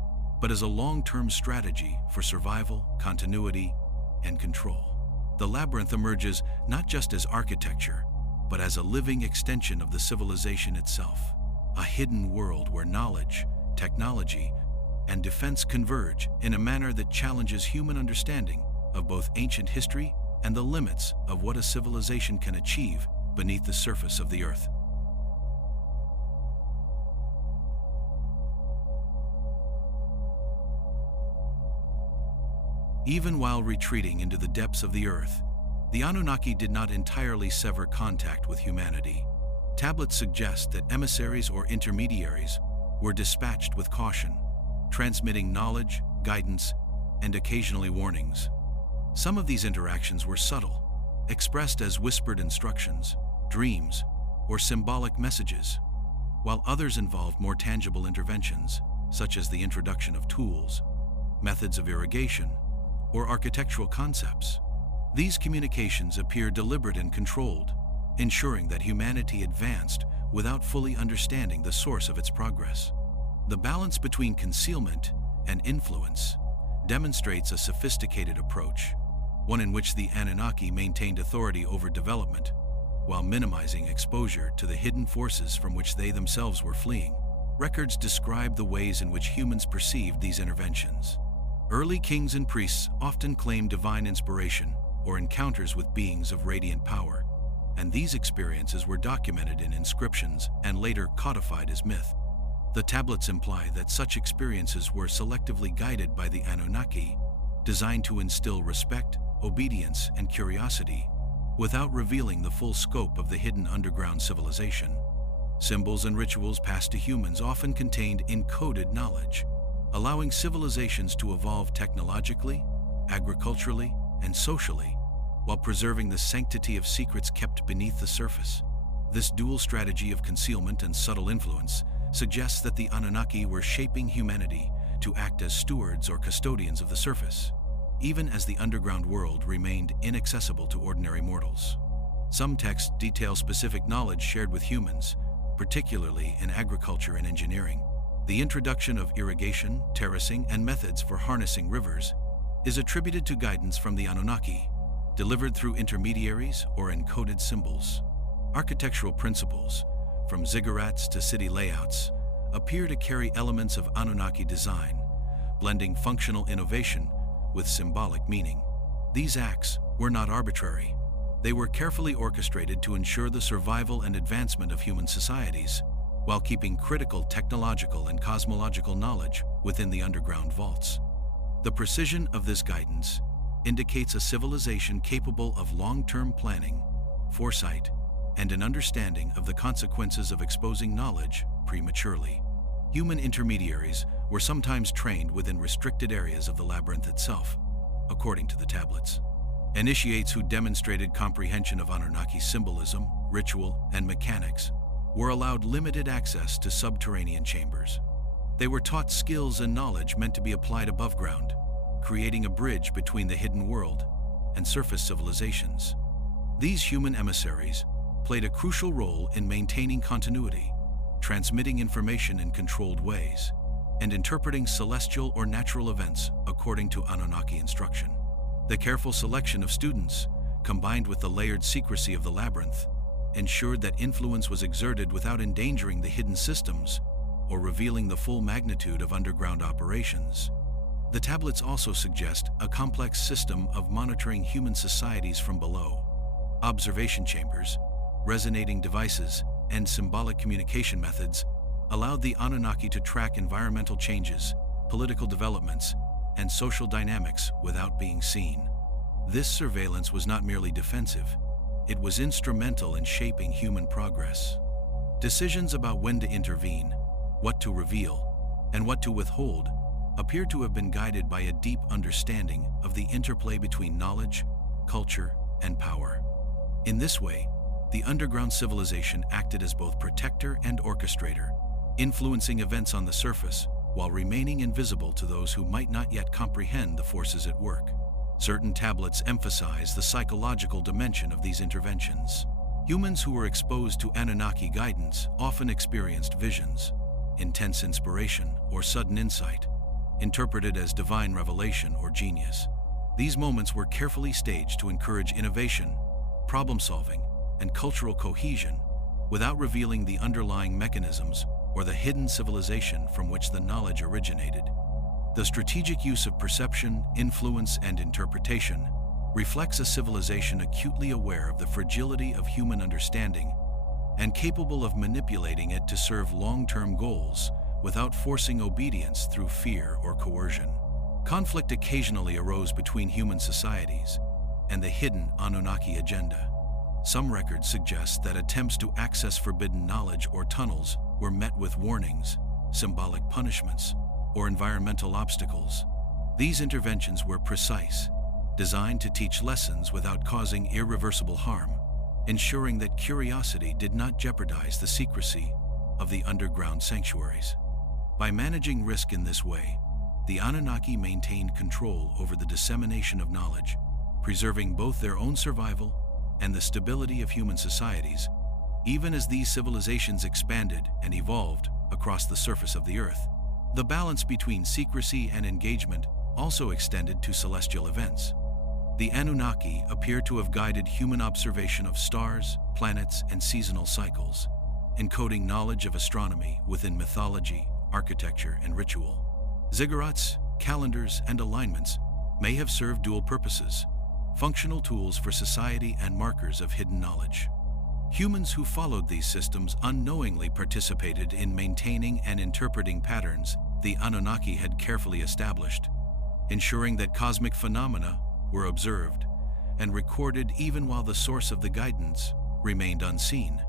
but as a long-term strategy for survival, continuity, and control. The labyrinth emerges not just as architecture, but as a living extension of the civilization itself, a hidden world where knowledge, technology, and defense converge in a manner that challenges human understanding of both ancient history and the limits of what a civilization can achieve beneath the surface of the earth. Even while retreating into the depths of the earth, the Anunnaki did not entirely sever contact with humanity. Tablets suggest that emissaries or intermediaries were dispatched with caution, transmitting knowledge, guidance, and occasionally warnings. Some of these interactions were subtle, expressed as whispered instructions, dreams, or symbolic messages, while others involved more tangible interventions, such as the introduction of tools, methods of irrigation, or architectural concepts. These communications appear deliberate and controlled, ensuring that humanity advanced without fully understanding the source of its progress. The balance between concealment and influence demonstrates a sophisticated approach, one in which the Anunnaki maintained authority over development while minimizing exposure to the hidden forces from which they themselves were fleeing. Records describe the ways in which humans perceived these interventions. Early kings and priests often claimed divine inspiration or encounters with beings of radiant power, and these experiences were documented in inscriptions and later codified as myth. The tablets imply that such experiences were selectively guided by the Anunnaki, designed to instill respect, obedience, and curiosity, without revealing the full scope of the hidden underground civilization. Symbols and rituals passed to humans often contained encoded knowledge, allowing civilizations to evolve technologically, agriculturally, and socially, while preserving the sanctity of secrets kept beneath the surface. This dual strategy of concealment and subtle influence suggests that the Anunnaki were shaping humanity to act as stewards or custodians of the surface, even as the underground world remained inaccessible to ordinary mortals. Some texts detail specific knowledge shared with humans, particularly in agriculture and engineering. The introduction of irrigation, terracing, and methods for harnessing rivers is attributed to guidance from the Anunnaki, delivered through intermediaries or encoded symbols. Architectural principles, from ziggurats to city layouts, appear to carry elements of Anunnaki design, blending functional innovation with symbolic meaning. These acts were not arbitrary. They were carefully orchestrated to ensure the survival and advancement of human societies, while keeping critical technological and cosmological knowledge within the underground vaults. The precision of this guidance indicates a civilization capable of long-term planning, foresight, and an understanding of the consequences of exposing knowledge prematurely. Human intermediaries were sometimes trained within restricted areas of the labyrinth itself, according to the tablets. Initiates who demonstrated comprehension of Anunnaki symbolism, ritual, and mechanics were allowed limited access to subterranean chambers. They were taught skills and knowledge meant to be applied above ground, creating a bridge between the hidden world and surface civilizations. These human emissaries played a crucial role in maintaining continuity, transmitting information in controlled ways, and interpreting celestial or natural events according to Anunnaki instruction. The careful selection of students, combined with the layered secrecy of the labyrinth, ensured that influence was exerted without endangering the hidden systems or revealing the full magnitude of underground operations. The tablets also suggest a complex system of monitoring human societies from below. Observation chambers, resonating devices, and symbolic communication methods allowed the Anunnaki to track environmental changes, political developments, and social dynamics without being seen. This surveillance was not merely defensive, it was instrumental in shaping human progress. Decisions about when to intervene, what to reveal, and what to withhold appear to have been guided by a deep understanding of the interplay between knowledge, culture, and power. In this way, the underground civilization acted as both protector and orchestrator, influencing events on the surface while remaining invisible to those who might not yet comprehend the forces at work. Certain tablets emphasize the psychological dimension of these interventions. Humans who were exposed to Anunnaki guidance often experienced visions, intense inspiration, or sudden insight, interpreted as divine revelation or genius. These moments were carefully staged to encourage innovation, problem-solving, and cultural cohesion, without revealing the underlying mechanisms or the hidden civilization from which the knowledge originated. The strategic use of perception, influence, and interpretation reflects a civilization acutely aware of the fragility of human understanding and capable of manipulating it to serve long-term goals without forcing obedience through fear or coercion. Conflict occasionally arose between human societies and the hidden Anunnaki agenda. Some records suggest that attempts to access forbidden knowledge or tunnels were met with warnings, symbolic punishments, or environmental obstacles. These interventions were precise, designed to teach lessons without causing irreversible harm, ensuring that curiosity did not jeopardize the secrecy of the underground sanctuaries. By managing risk in this way, the Anunnaki maintained control over the dissemination of knowledge, preserving both their own survival and the stability of human societies, even as these civilizations expanded and evolved across the surface of the Earth. The balance between secrecy and engagement also extended to celestial events. The Anunnaki appear to have guided human observation of stars, planets, and seasonal cycles, encoding knowledge of astronomy within mythology, architecture, and ritual. Ziggurats, calendars, and alignments may have served dual purposes, functional tools for society and markers of hidden knowledge. Humans who followed these systems unknowingly participated in maintaining and interpreting patterns the Anunnaki had carefully established, ensuring that cosmic phenomena were observed and recorded even while the source of the guidance remained unseen.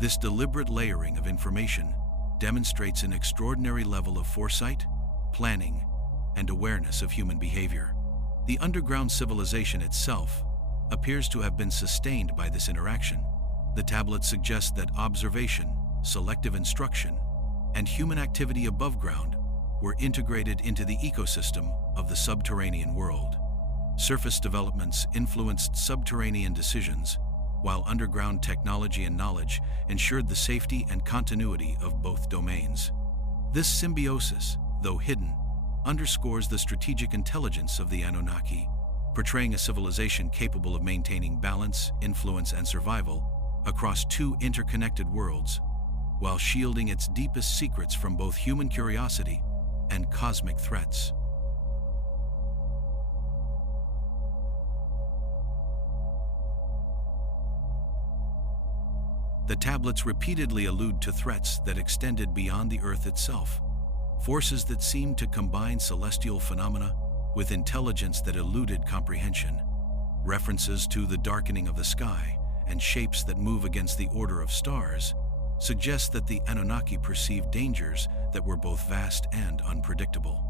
This deliberate layering of information demonstrates an extraordinary level of foresight, planning, and awareness of human behavior. The underground civilization itself appears to have been sustained by this interaction. The tablets suggest that observation, selective instruction, and human activity above ground were integrated into the ecosystem of the subterranean world. Surface developments influenced subterranean decisions, while underground technology and knowledge ensured the safety and continuity of both domains. This symbiosis, though hidden, underscores the strategic intelligence of the Anunnaki, portraying a civilization capable of maintaining balance, influence, and survival across two interconnected worlds, while shielding its deepest secrets from both human curiosity and cosmic threats. The tablets repeatedly allude to threats that extended beyond the Earth itself, forces that seemed to combine celestial phenomena with intelligence that eluded comprehension. References to the darkening of the sky and shapes that move against the order of stars suggest that the Anunnaki perceived dangers that were both vast and unpredictable.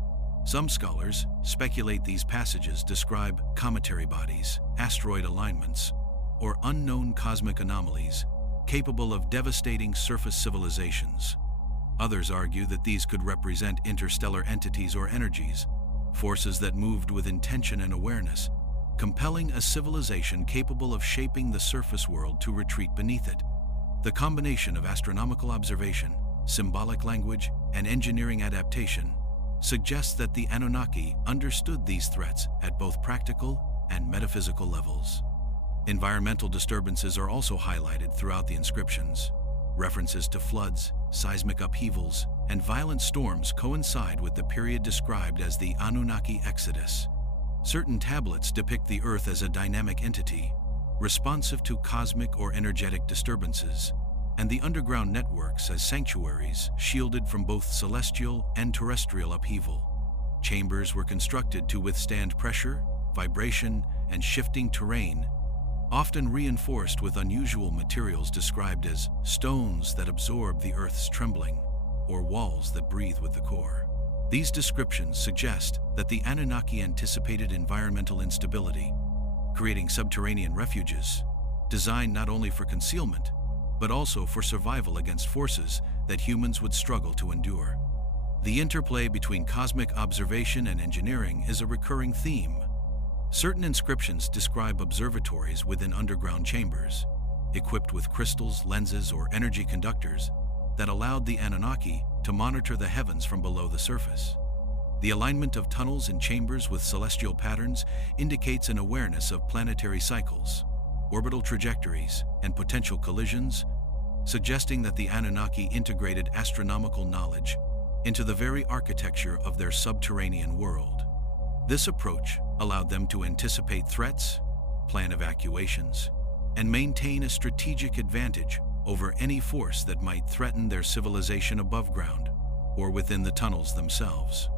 Some scholars speculate these passages describe cometary bodies, asteroid alignments, or unknown cosmic anomalies capable of devastating surface civilizations. Others argue that these could represent interstellar entities or energies, forces that moved with intention and awareness, compelling a civilization capable of shaping the surface world to retreat beneath it. The combination of astronomical observation, symbolic language, and engineering adaptation suggests that the Anunnaki understood these threats at both practical and metaphysical levels. Environmental disturbances are also highlighted throughout the inscriptions. References to floods, seismic upheavals, and violent storms coincide with the period described as the Anunnaki Exodus. Certain tablets depict the Earth as a dynamic entity, responsive to cosmic or energetic disturbances, and the underground networks as sanctuaries shielded from both celestial and terrestrial upheaval. Chambers were constructed to withstand pressure, vibration, and shifting terrain, often reinforced with unusual materials described as stones that absorb the earth's trembling, or walls that breathe with the core. These descriptions suggest that the Anunnaki anticipated environmental instability, creating subterranean refuges, designed not only for concealment, but also for survival against forces that humans would struggle to endure. The interplay between cosmic observation and engineering is a recurring theme. Certain inscriptions describe observatories within underground chambers, equipped with crystals, lenses, or energy conductors that allowed the Anunnaki to monitor the heavens from below the surface. The alignment of tunnels and chambers with celestial patterns indicates an awareness of planetary cycles, orbital trajectories, and potential collisions, suggesting that the Anunnaki integrated astronomical knowledge into the very architecture of their subterranean world. This approach allowed them to anticipate threats, plan evacuations, and maintain a strategic advantage over any force that might threaten their civilization above ground or within the tunnels themselves.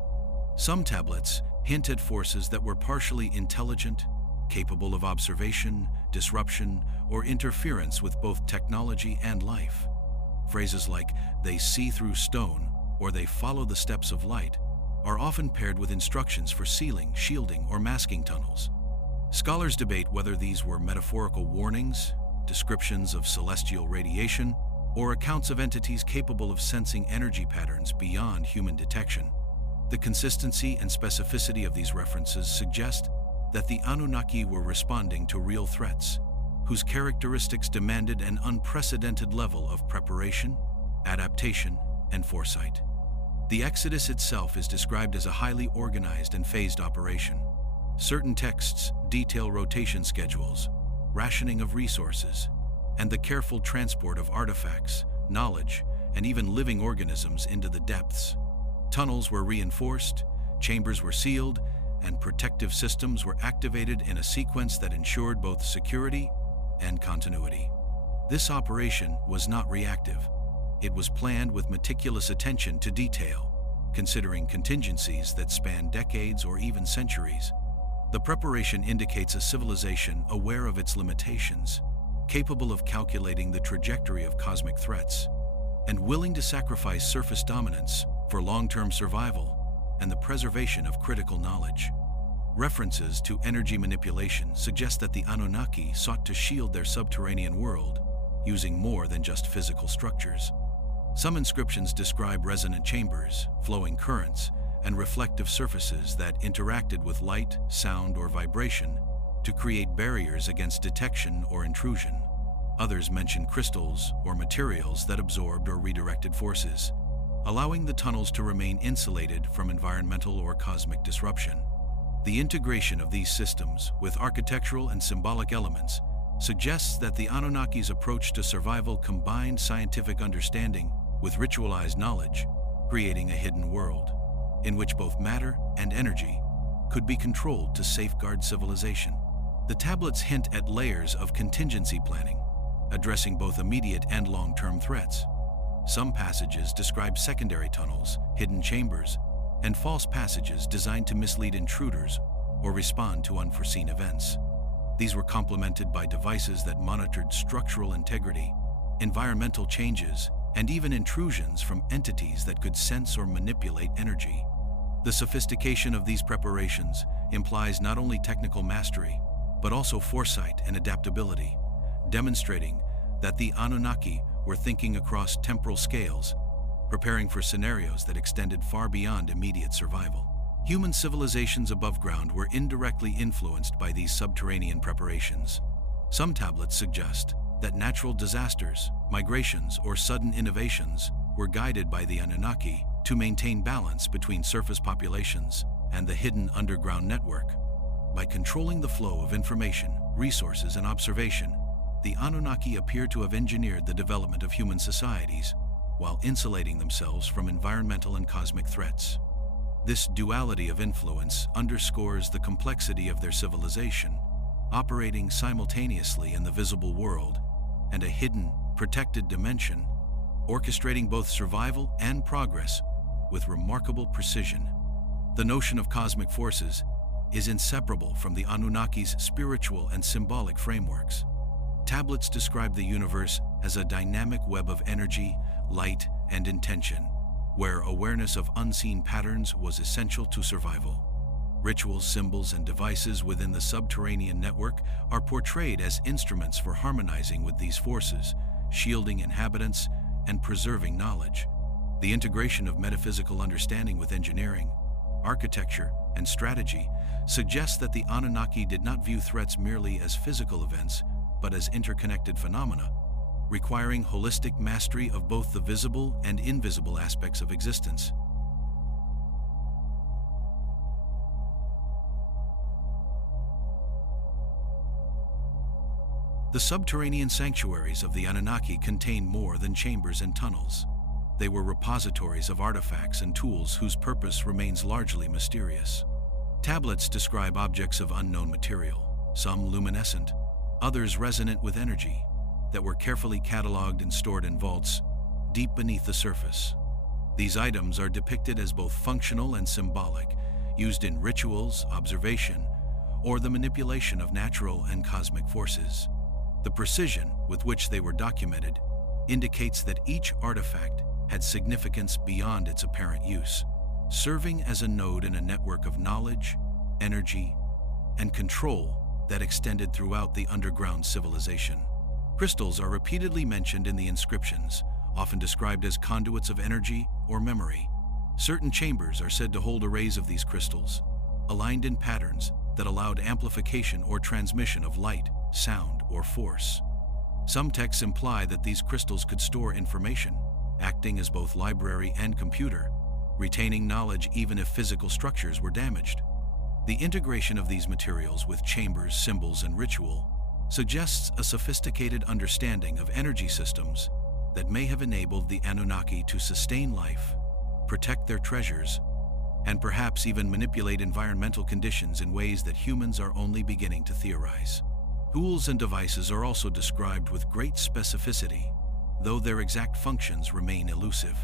Some tablets hint at forces that were partially intelligent, capable of observation, disruption, or interference with both technology and life. Phrases like "they see through stone" or "they follow the steps of light" are often paired with instructions for sealing, shielding, or masking tunnels. Scholars debate whether these were metaphorical warnings, descriptions of celestial radiation, or accounts of entities capable of sensing energy patterns beyond human detection. The consistency and specificity of these references suggest that the Anunnaki were responding to real threats, whose characteristics demanded an unprecedented level of preparation, adaptation, and foresight. The Exodus itself is described as a highly organized and phased operation. Certain texts detail rotation schedules, rationing of resources, and the careful transport of artifacts, knowledge, and even living organisms into the depths. Tunnels were reinforced, chambers were sealed, and protective systems were activated in a sequence that ensured both security and continuity. This operation was not reactive. It was planned with meticulous attention to detail, considering contingencies that span decades or even centuries. The preparation indicates a civilization aware of its limitations, capable of calculating the trajectory of cosmic threats, and willing to sacrifice surface dominance for long-term survival and the preservation of critical knowledge. References to energy manipulation suggest that the Anunnaki sought to shield their subterranean world using more than just physical structures. Some inscriptions describe resonant chambers, flowing currents, and reflective surfaces that interacted with light, sound, or vibration to create barriers against detection or intrusion. Others mention crystals or materials that absorbed or redirected forces, allowing the tunnels to remain insulated from environmental or cosmic disruption. The integration of these systems with architectural and symbolic elements suggests that the Anunnaki's approach to survival combined scientific understanding with ritualized knowledge, creating a hidden world in which both matter and energy could be controlled to safeguard civilization. The tablets hint at layers of contingency planning, addressing both immediate and long-term threats. Some passages describe secondary tunnels, hidden chambers, and false passages designed to mislead intruders or respond to unforeseen events. These were complemented by devices that monitored structural integrity, environmental changes, and even intrusions from entities that could sense or manipulate energy. The sophistication of these preparations implies not only technical mastery, but also foresight and adaptability, demonstrating that the Anunnaki were thinking across temporal scales, preparing for scenarios that extended far beyond immediate survival. Human civilizations above ground were indirectly influenced by these subterranean preparations. Some tablets suggest that natural disasters, migrations, or sudden innovations were guided by the Anunnaki to maintain balance between surface populations and the hidden underground network. By controlling the flow of information, resources, and observation, the Anunnaki appear to have engineered the development of human societies while insulating themselves from environmental and cosmic threats. This duality of influence underscores the complexity of their civilization, operating simultaneously in the visible world and a hidden, protected dimension, orchestrating both survival and progress with remarkable precision. The notion of cosmic forces is inseparable from the Anunnaki's spiritual and symbolic frameworks. Tablets describe the universe as a dynamic web of energy, light, and intention, where awareness of unseen patterns was essential to survival. Rituals, symbols, and devices within the subterranean network are portrayed as instruments for harmonizing with these forces, shielding inhabitants, and preserving knowledge. The integration of metaphysical understanding with engineering, architecture, and strategy suggests that the Anunnaki did not view threats merely as physical events, but as interconnected phenomena, requiring holistic mastery of both the visible and invisible aspects of existence. The subterranean sanctuaries of the Anunnaki contain more than chambers and tunnels. They were repositories of artifacts and tools whose purpose remains largely mysterious. Tablets describe objects of unknown material, some luminescent, others resonant with energy, that were carefully cataloged and stored in vaults deep beneath the surface. These items are depicted as both functional and symbolic, used in rituals, observation, or the manipulation of natural and cosmic forces. The precision with which they were documented indicates that each artifact had significance beyond its apparent use, serving as a node in a network of knowledge, energy, and control that extended throughout the underground civilization. Crystals are repeatedly mentioned in the inscriptions, often described as conduits of energy or memory. Certain chambers are said to hold arrays of these crystals, aligned in patterns that allowed amplification or transmission of light, sound, or force. Some texts imply that these crystals could store information, acting as both library and computer, retaining knowledge even if physical structures were damaged. The integration of these materials with chambers, symbols, and ritual suggests a sophisticated understanding of energy systems that may have enabled the Anunnaki to sustain life, protect their treasures, and perhaps even manipulate environmental conditions in ways that humans are only beginning to theorize. Tools and devices are also described with great specificity, though their exact functions remain elusive.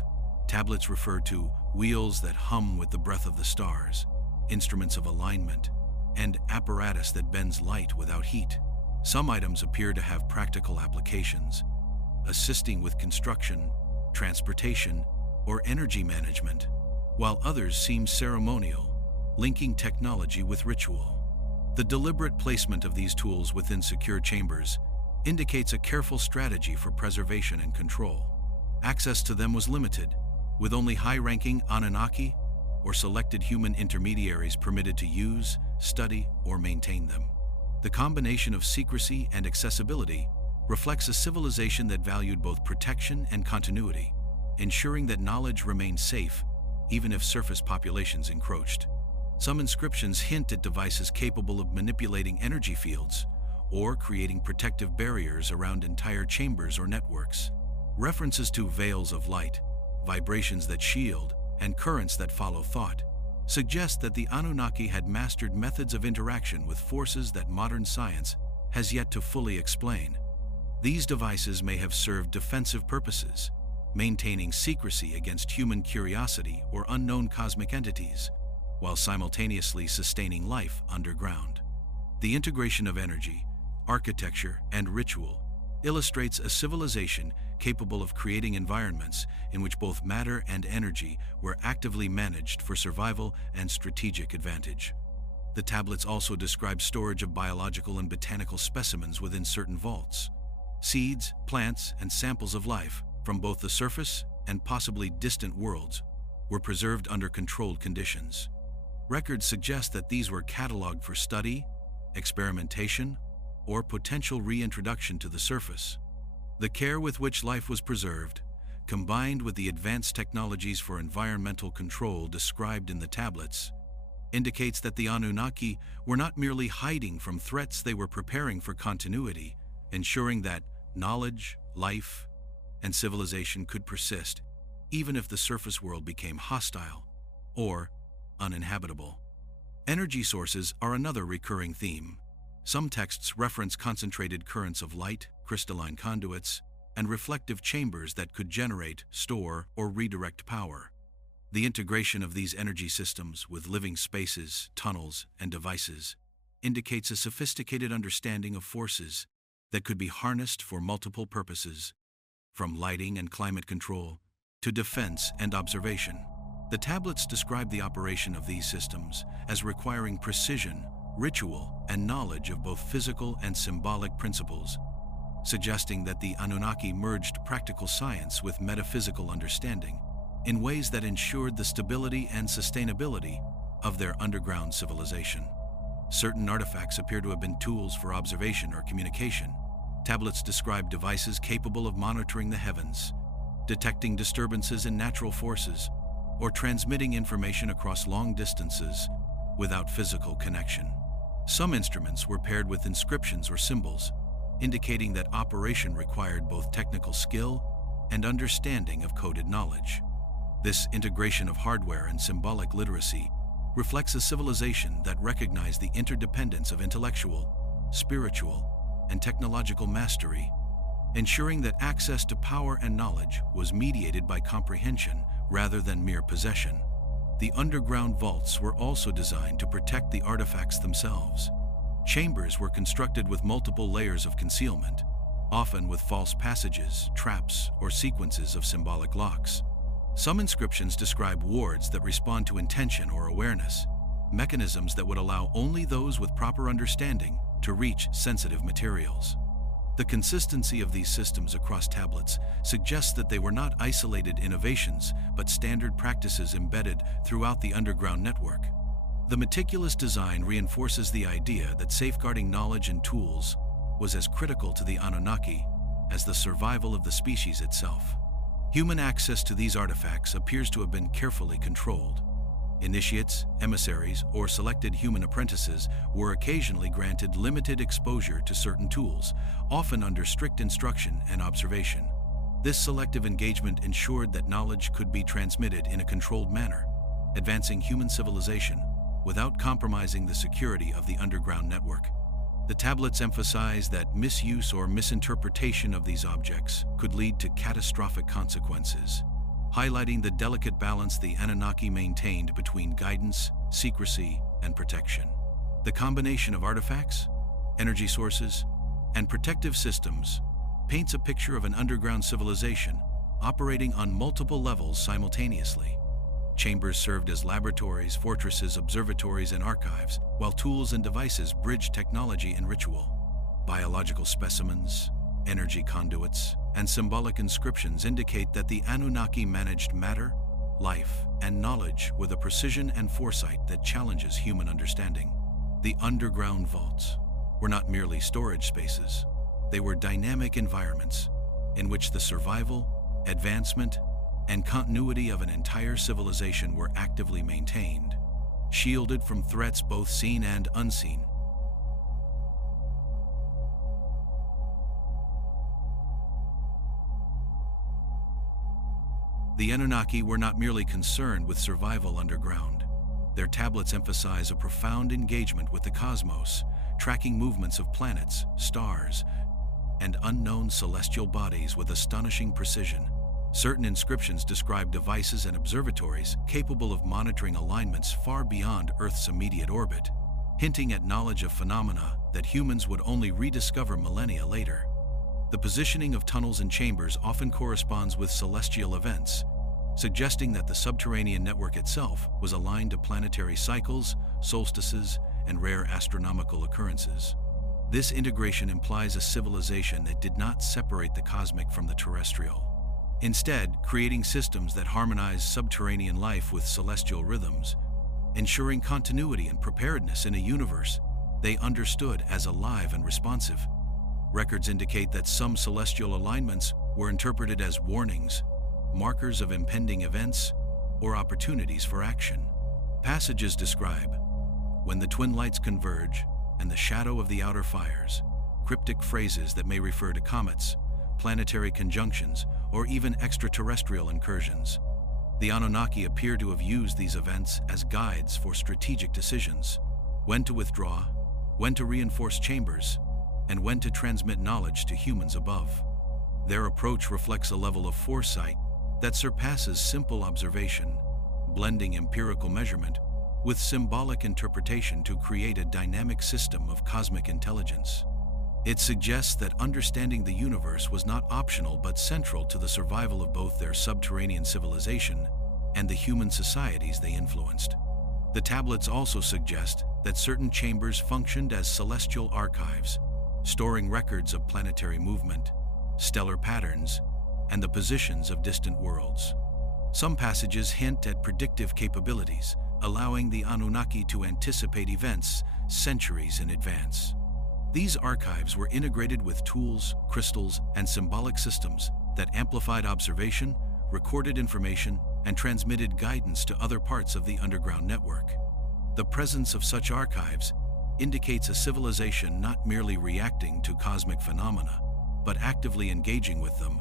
Tablets refer to wheels that hum with the breath of the stars, instruments of alignment, and apparatus that bends light without heat. Some items appear to have practical applications, assisting with construction, transportation, or energy management, while others seem ceremonial, linking technology with ritual. The deliberate placement of these tools within secure chambers indicates a careful strategy for preservation and control. Access to them was limited, with only high-ranking Anunnaki or selected human intermediaries permitted to use, study, or maintain them. The combination of secrecy and accessibility reflects a civilization that valued both protection and continuity, ensuring that knowledge remained safe even if surface populations encroached. Some inscriptions hint at devices capable of manipulating energy fields or creating protective barriers around entire chambers or networks. References to veils of light, vibrations that shield, and currents that follow thought suggest that the Anunnaki had mastered methods of interaction with forces that modern science has yet to fully explain. These devices may have served defensive purposes, maintaining secrecy against human curiosity or unknown cosmic entities, while simultaneously sustaining life underground. The integration of energy, architecture, and ritual illustrates a civilization capable of creating environments in which both matter and energy were actively managed for survival and strategic advantage. The tablets also describe storage of biological and botanical specimens within certain vaults. Seeds, plants, and samples of life from both the surface and possibly distant worlds were preserved under controlled conditions. Records suggest that these were cataloged for study, experimentation, or potential reintroduction to the surface. The care with which life was preserved, combined with the advanced technologies for environmental control described in the tablets, indicates that the Anunnaki were not merely hiding from threats, they were preparing for continuity, ensuring that knowledge, life, and civilization could persist, even if the surface world became hostile or uninhabitable. Energy sources are another recurring theme. Some texts reference concentrated currents of light, crystalline conduits, and reflective chambers that could generate, store, or redirect power. The integration of these energy systems with living spaces, tunnels, and devices indicates a sophisticated understanding of forces that could be harnessed for multiple purposes, from lighting and climate control to defense and observation. The tablets describe the operation of these systems as requiring precision, ritual, and knowledge of both physical and symbolic principles, suggesting that the Anunnaki merged practical science with metaphysical understanding in ways that ensured the stability and sustainability of their underground civilization. Certain artifacts appear to have been tools for observation or communication. Tablets describe devices capable of monitoring the heavens, detecting disturbances in natural forces, or transmitting information across long distances without physical connection. Some instruments were paired with inscriptions or symbols, indicating that operation required both technical skill and understanding of coded knowledge. This integration of hardware and symbolic literacy reflects a civilization that recognized the interdependence of intellectual, spiritual, and technological mastery, ensuring that access to power and knowledge was mediated by comprehension rather than mere possession. The underground vaults were also designed to protect the artifacts themselves. Chambers were constructed with multiple layers of concealment, often with false passages, traps, or sequences of symbolic locks. Some inscriptions describe wards that respond to intention or awareness, mechanisms that would allow only those with proper understanding to reach sensitive materials. The consistency of these systems across tablets suggests that they were not isolated innovations, but standard practices embedded throughout the underground network. The meticulous design reinforces the idea that safeguarding knowledge and tools was as critical to the Anunnaki as the survival of the species itself. Human access to these artifacts appears to have been carefully controlled. Initiates, emissaries, or selected human apprentices were occasionally granted limited exposure to certain tools, often under strict instruction and observation. This selective engagement ensured that knowledge could be transmitted in a controlled manner, advancing human civilization without compromising the security of the underground network. The tablets emphasize that misuse or misinterpretation of these objects could lead to catastrophic consequences, highlighting the delicate balance the Anunnaki maintained between guidance, secrecy, and protection. The combination of artifacts, energy sources, and protective systems paints a picture of an underground civilization operating on multiple levels simultaneously. Chambers served as laboratories, fortresses, observatories, and archives, while tools and devices bridged technology and ritual. Biological specimens, energy conduits, and symbolic inscriptions indicate that the Anunnaki managed matter, life, and knowledge with a precision and foresight that challenges human understanding. The underground vaults were not merely storage spaces. They were dynamic environments in which the survival, advancement, and continuity of an entire civilization were actively maintained, shielded from threats both seen and unseen. The Anunnaki were not merely concerned with survival underground. Their tablets emphasize a profound engagement with the cosmos, tracking movements of planets, stars, and unknown celestial bodies with astonishing precision. Certain inscriptions describe devices and observatories capable of monitoring alignments far beyond Earth's immediate orbit, hinting at knowledge of phenomena that humans would only rediscover millennia later. The positioning of tunnels and chambers often corresponds with celestial events, suggesting that the subterranean network itself was aligned to planetary cycles, solstices, and rare astronomical occurrences. This integration implies a civilization that did not separate the cosmic from the terrestrial, instead creating systems that harmonize subterranean life with celestial rhythms, ensuring continuity and preparedness in a universe they understood as alive and responsive. Records indicate that some celestial alignments were interpreted as warnings, markers of impending events, or opportunities for action. Passages describe, "When the twin lights converge and the shadow of the outer fires," cryptic phrases that may refer to comets, planetary conjunctions, or even extraterrestrial incursions. The Anunnaki appear to have used these events as guides for strategic decisions: when to withdraw, when to reinforce chambers, and when to transmit knowledge to humans above. Their approach reflects a level of foresight that surpasses simple observation, blending empirical measurement with symbolic interpretation to create a dynamic system of cosmic intelligence. It suggests that understanding the universe was not optional but central to the survival of both their subterranean civilization and the human societies they influenced. The tablets also suggest that certain chambers functioned as celestial archives, storing records of planetary movement, stellar patterns, and the positions of distant worlds. Some passages hint at predictive capabilities, allowing the Anunnaki to anticipate events centuries in advance. These archives were integrated with tools, crystals, and symbolic systems that amplified observation, recorded information, and transmitted guidance to other parts of the underground network. The presence of such archives indicates a civilization not merely reacting to cosmic phenomena, but actively engaging with them,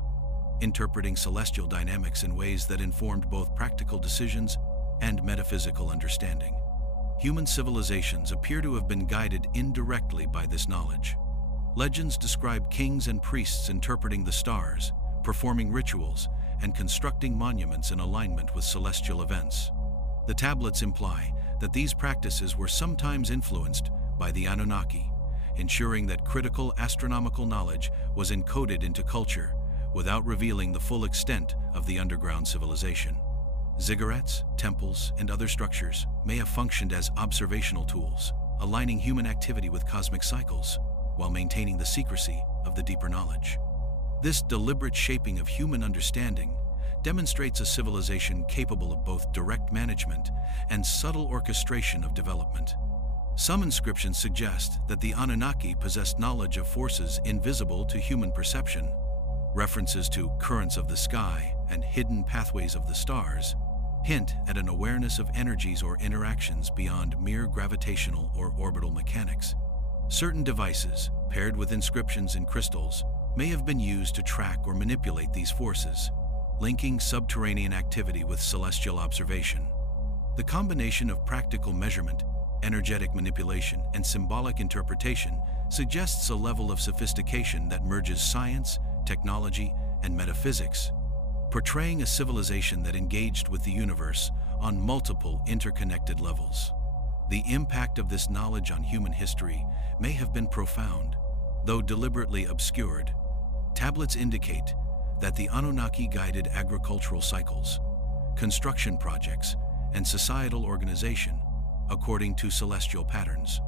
interpreting celestial dynamics in ways that informed both practical decisions and metaphysical understanding. Human civilizations appear to have been guided indirectly by this knowledge. Legends describe kings and priests interpreting the stars, performing rituals, and constructing monuments in alignment with celestial events. The tablets imply that these practices were sometimes influenced by the Anunnaki, ensuring that critical astronomical knowledge was encoded into culture without revealing the full extent of the underground civilization. Ziggurats, temples, and other structures may have functioned as observational tools, aligning human activity with cosmic cycles while maintaining the secrecy of the deeper knowledge. This deliberate shaping of human understanding demonstrates a civilization capable of both direct management and subtle orchestration of development. Some inscriptions suggest that the Anunnaki possessed knowledge of forces invisible to human perception. References to currents of the sky and hidden pathways of the stars hint at an awareness of energies or interactions beyond mere gravitational or orbital mechanics. Certain devices, paired with inscriptions in crystals, may have been used to track or manipulate these forces, linking subterranean activity with celestial observation. The combination of practical measurement, energetic manipulation, and symbolic interpretation suggests a level of sophistication that merges science, technology, and metaphysics, portraying a civilization that engaged with the universe on multiple interconnected levels. The impact of this knowledge on human history may have been profound, though deliberately obscured. Tablets indicate that the Anunnaki guided agricultural cycles, construction projects, and societal organization according to celestial patterns.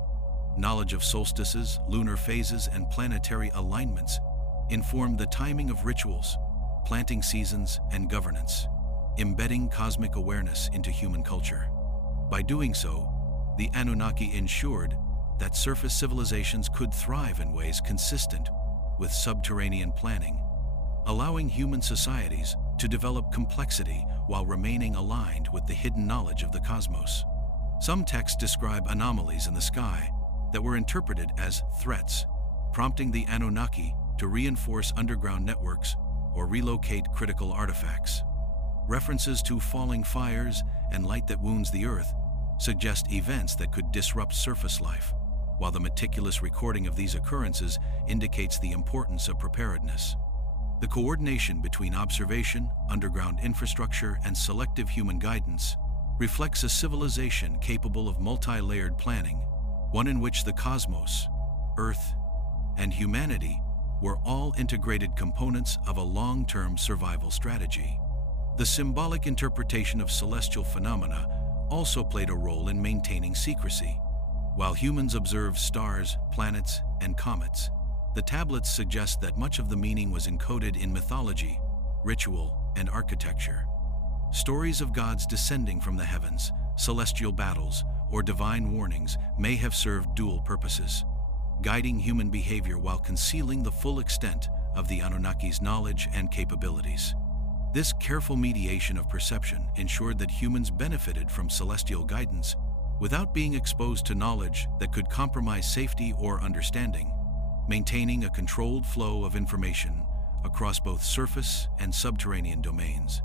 Knowledge of solstices, lunar phases, and planetary alignments inform the timing of rituals, planting seasons, and governance, embedding cosmic awareness into human culture. By doing so, the Anunnaki ensured that surface civilizations could thrive in ways consistent with subterranean planning, allowing human societies to develop complexity while remaining aligned with the hidden knowledge of the cosmos. Some texts describe anomalies in the sky that were interpreted as threats, prompting the Anunnaki to reinforce underground networks or relocate critical artifacts. References to falling fires and light that wounds the earth suggest events that could disrupt surface life, while the meticulous recording of these occurrences indicates the importance of preparedness. The coordination between observation, underground infrastructure, and selective human guidance reflects a civilization capable of multi-layered planning, one in which the cosmos, Earth, and humanity were all integrated components of a long-term survival strategy. The symbolic interpretation of celestial phenomena also played a role in maintaining secrecy. While humans observed stars, planets, and comets, the tablets suggest that much of the meaning was encoded in mythology, ritual, and architecture. Stories of gods descending from the heavens, celestial battles, or divine warnings may have served dual purposes, guiding human behavior while concealing the full extent of the Anunnaki's knowledge and capabilities. This careful mediation of perception ensured that humans benefited from celestial guidance without being exposed to knowledge that could compromise safety or understanding, maintaining a controlled flow of information across both surface and subterranean domains.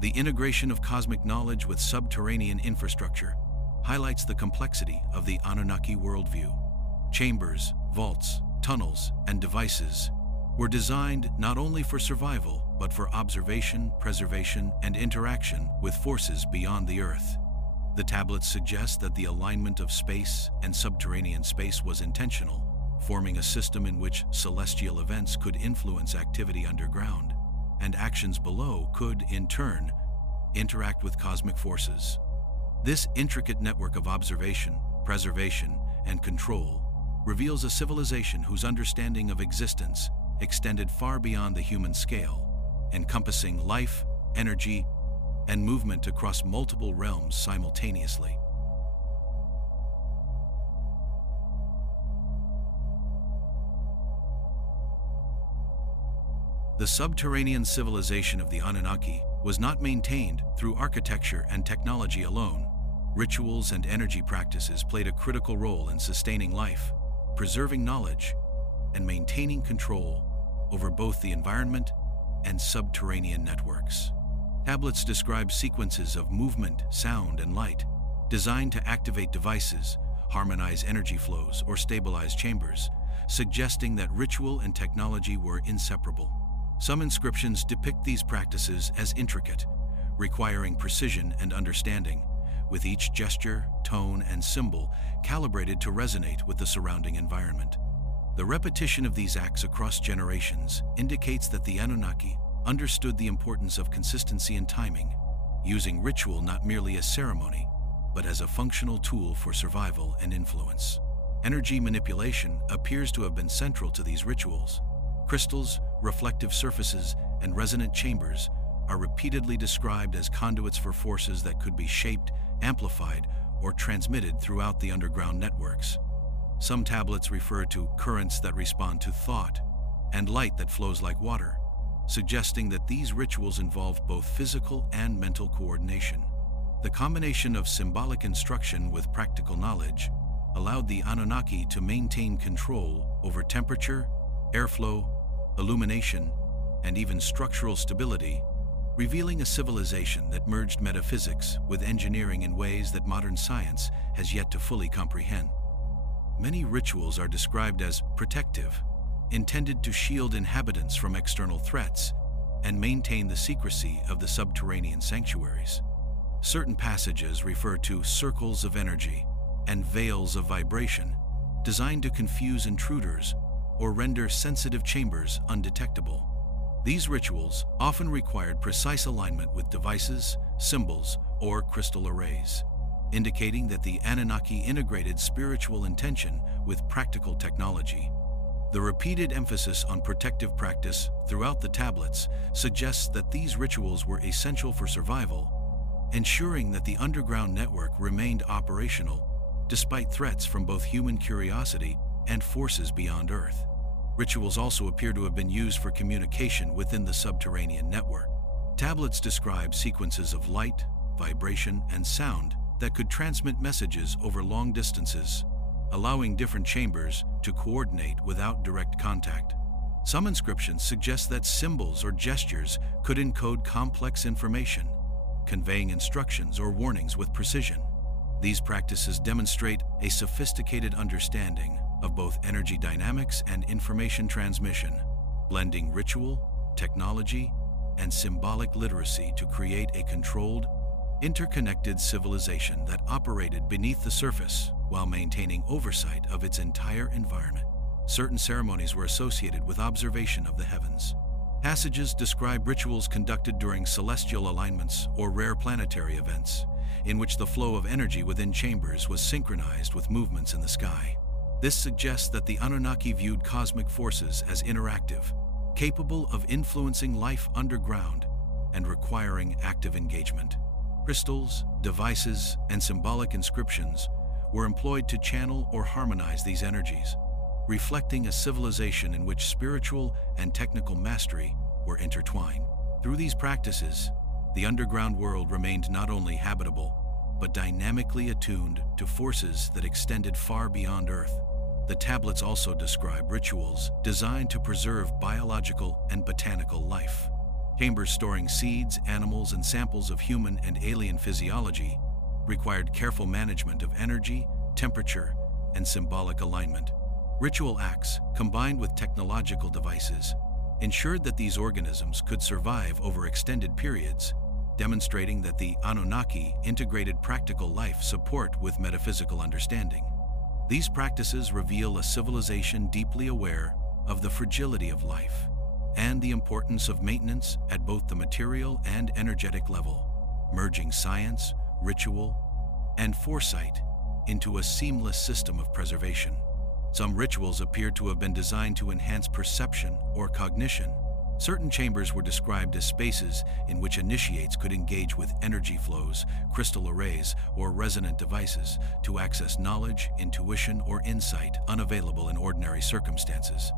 The integration of cosmic knowledge with subterranean infrastructure highlights the complexity of the Anunnaki worldview. Chambers, vaults, tunnels, and devices were designed not only for survival, but for observation, preservation, and interaction with forces beyond the Earth. The tablets suggest that the alignment of space and subterranean space was intentional, forming a system in which celestial events could influence activity underground, and actions below could, in turn, interact with cosmic forces. This intricate network of observation, preservation, and control reveals a civilization whose understanding of existence extended far beyond the human scale, encompassing life, energy, and movement across multiple realms simultaneously. The subterranean civilization of the Anunnaki was not maintained through architecture and technology alone. Rituals and energy practices played a critical role in sustaining life, preserving knowledge, and maintaining control over both the environment and subterranean networks. Tablets describe sequences of movement, sound, and light, designed to activate devices, harmonize energy flows, or stabilize chambers, suggesting that ritual and technology were inseparable. Some inscriptions depict these practices as intricate, requiring precision and understanding, with each gesture, tone, and symbol calibrated to resonate with the surrounding environment. The repetition of these acts across generations indicates that the Anunnaki understood the importance of consistency and timing, using ritual not merely as ceremony, but as a functional tool for survival and influence. Energy manipulation appears to have been central to these rituals. Crystals, reflective surfaces, and resonant chambers are repeatedly described as conduits for forces that could be shaped, amplified, or transmitted throughout the underground networks. Some tablets refer to currents that respond to thought and light that flows like water, suggesting that these rituals involve both physical and mental coordination. The combination of symbolic instruction with practical knowledge allowed the Anunnaki to maintain control over temperature, airflow, illumination, and even structural stability, revealing a civilization that merged metaphysics with engineering in ways that modern science has yet to fully comprehend. Many rituals are described as protective, intended to shield inhabitants from external threats and maintain the secrecy of the subterranean sanctuaries. Certain passages refer to circles of energy and veils of vibration, designed to confuse intruders or render sensitive chambers undetectable. These rituals often required precise alignment with devices, symbols, or crystal arrays, indicating that the Anunnaki integrated spiritual intention with practical technology. The repeated emphasis on protective practice throughout the tablets suggests that these rituals were essential for survival, ensuring that the underground network remained operational despite threats from both human curiosity and forces beyond Earth. Rituals also appear to have been used for communication within the subterranean network. Tablets describe sequences of light, vibration, and sound that could transmit messages over long distances, allowing different chambers to coordinate without direct contact. Some inscriptions suggest that symbols or gestures could encode complex information, conveying instructions or warnings with precision. These practices demonstrate a sophisticated understanding of both energy dynamics and information transmission, blending ritual, technology, and symbolic literacy to create a controlled, interconnected civilization that operated beneath the surface while maintaining oversight of its entire environment. Certain ceremonies were associated with observation of the heavens. Passages describe rituals conducted during celestial alignments or rare planetary events, in which the flow of energy within chambers was synchronized with movements in the sky. This suggests that the Anunnaki viewed cosmic forces as interactive, capable of influencing life underground and requiring active engagement. Crystals, devices, and symbolic inscriptions were employed to channel or harmonize these energies, reflecting a civilization in which spiritual and technical mastery were intertwined. Through these practices, the underground world remained not only habitable, but dynamically attuned to forces that extended far beyond Earth. The tablets also describe rituals designed to preserve biological and botanical life. Chambers storing seeds, animals, and samples of human and alien physiology required careful management of energy, temperature, and symbolic alignment. Ritual acts, combined with technological devices, ensured that these organisms could survive over extended periods, demonstrating that the Anunnaki integrated practical life support with metaphysical understanding. These practices reveal a civilization deeply aware of the fragility of life and the importance of maintenance at both the material and energetic level, merging science, ritual, and foresight into a seamless system of preservation. Some rituals appeared to have been designed to enhance perception or cognition. Certain chambers were described as spaces in which initiates could engage with energy flows, crystal arrays, or resonant devices to access knowledge, intuition, or insight unavailable in ordinary circumstances.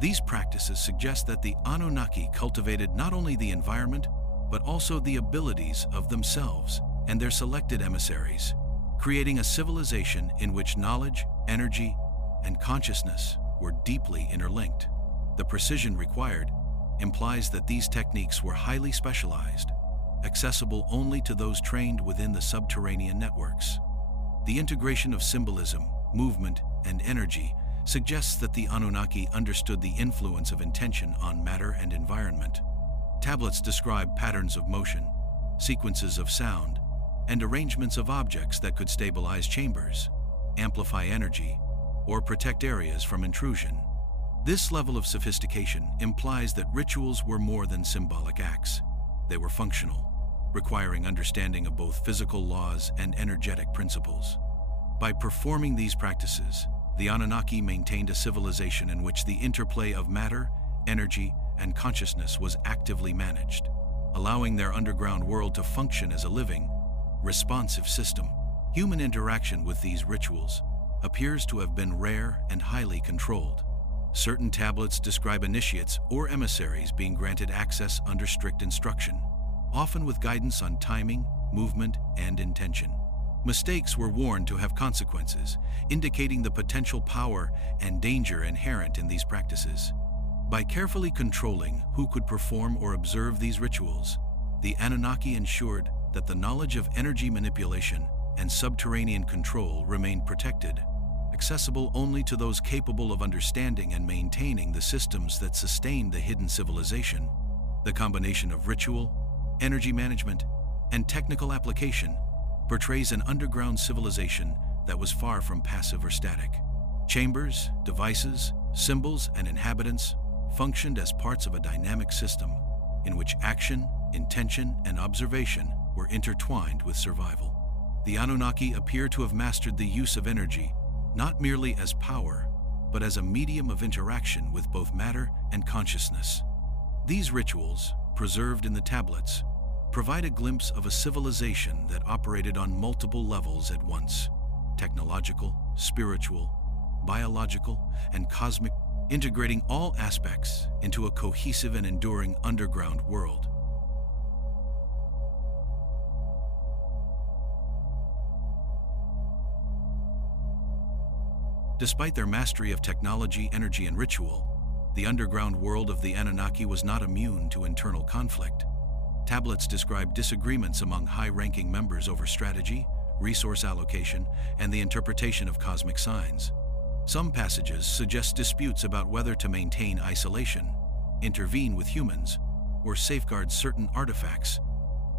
These practices suggest that the Anunnaki cultivated not only the environment, but also the abilities of themselves and their selected emissaries, creating a civilization in which knowledge, energy, and consciousness were deeply interlinked. The precision required implies that these techniques were highly specialized, accessible only to those trained within the subterranean networks. The integration of symbolism, movement, and energy suggests that the Anunnaki understood the influence of intention on matter and environment. Tablets describe patterns of motion, sequences of sound, and arrangements of objects that could stabilize chambers, amplify energy, or protect areas from intrusion. This level of sophistication implies that rituals were more than symbolic acts. They were functional, requiring understanding of both physical laws and energetic principles. By performing these practices, the Anunnaki maintained a civilization in which the interplay of matter, energy, and consciousness was actively managed, allowing their underground world to function as a living, responsive system. Human interaction with these rituals appears to have been rare and highly controlled. Certain tablets describe initiates or emissaries being granted access under strict instruction, often with guidance on timing, movement, and intention. Mistakes were warned to have consequences, indicating the potential power and danger inherent in these practices. By carefully controlling who could perform or observe these rituals, the Anunnaki ensured that the knowledge of energy manipulation and subterranean control remained protected, accessible only to those capable of understanding and maintaining the systems that sustained the hidden civilization. The combination of ritual, energy management, and technical application portrays an underground civilization that was far from passive or static. Chambers, devices, symbols, and inhabitants functioned as parts of a dynamic system in which action, intention, and observation were intertwined with survival. The Anunnaki appear to have mastered the use of energy, not merely as power, but as a medium of interaction with both matter and consciousness. These rituals, preserved in the tablets, provide a glimpse of a civilization that operated on multiple levels at once: technological, spiritual, biological, and cosmic, integrating all aspects into a cohesive and enduring underground world. Despite their mastery of technology, energy, and ritual, the underground world of the Anunnaki was not immune to internal conflict. Tablets describe disagreements among high-ranking members over strategy, resource allocation, and the interpretation of cosmic signs. Some passages suggest disputes about whether to maintain isolation, intervene with humans, or safeguard certain artifacts.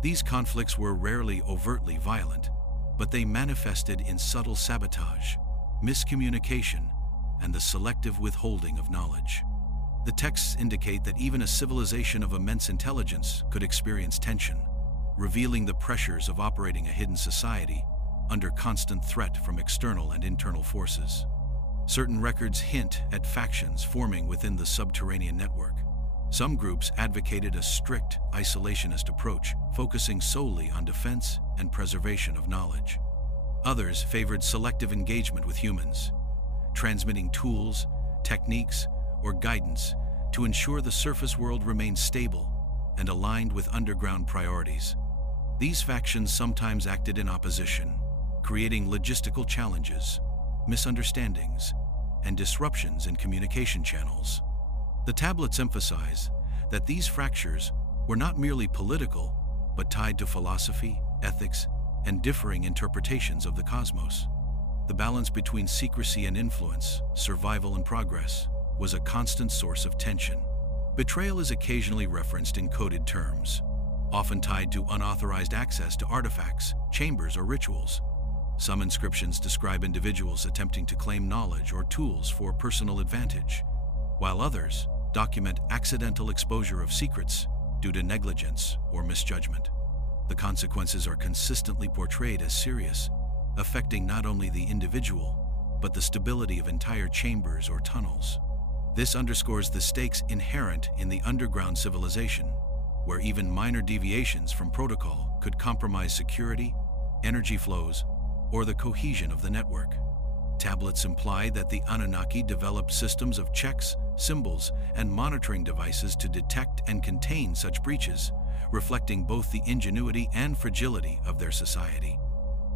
These conflicts were rarely overtly violent, but they manifested in subtle sabotage, miscommunication, and the selective withholding of knowledge. The texts indicate that even a civilization of immense intelligence could experience tension, revealing the pressures of operating a hidden society under constant threat from external and internal forces. Certain records hint at factions forming within the subterranean network. Some groups advocated a strict, isolationist approach, focusing solely on defense and preservation of knowledge. Others favored selective engagement with humans, transmitting tools, techniques, or guidance to ensure the surface world remained stable and aligned with underground priorities. These factions sometimes acted in opposition, creating logistical challenges, misunderstandings, and disruptions in communication channels. The tablets emphasize that these fractures were not merely political, but tied to philosophy, ethics, and differing interpretations of the cosmos. The balance between secrecy and influence, survival and progress, was a constant source of tension. Betrayal is occasionally referenced in coded terms, often tied to unauthorized access to artifacts, chambers, or rituals. Some inscriptions describe individuals attempting to claim knowledge or tools for personal advantage, while others document accidental exposure of secrets due to negligence or misjudgment. The consequences are consistently portrayed as serious, affecting not only the individual, but the stability of entire chambers or tunnels. This underscores the stakes inherent in the underground civilization, where even minor deviations from protocol could compromise security, energy flows, or the cohesion of the network. Tablets imply that the Anunnaki developed systems of checks, symbols, and monitoring devices to detect and contain such breaches, reflecting both the ingenuity and fragility of their society.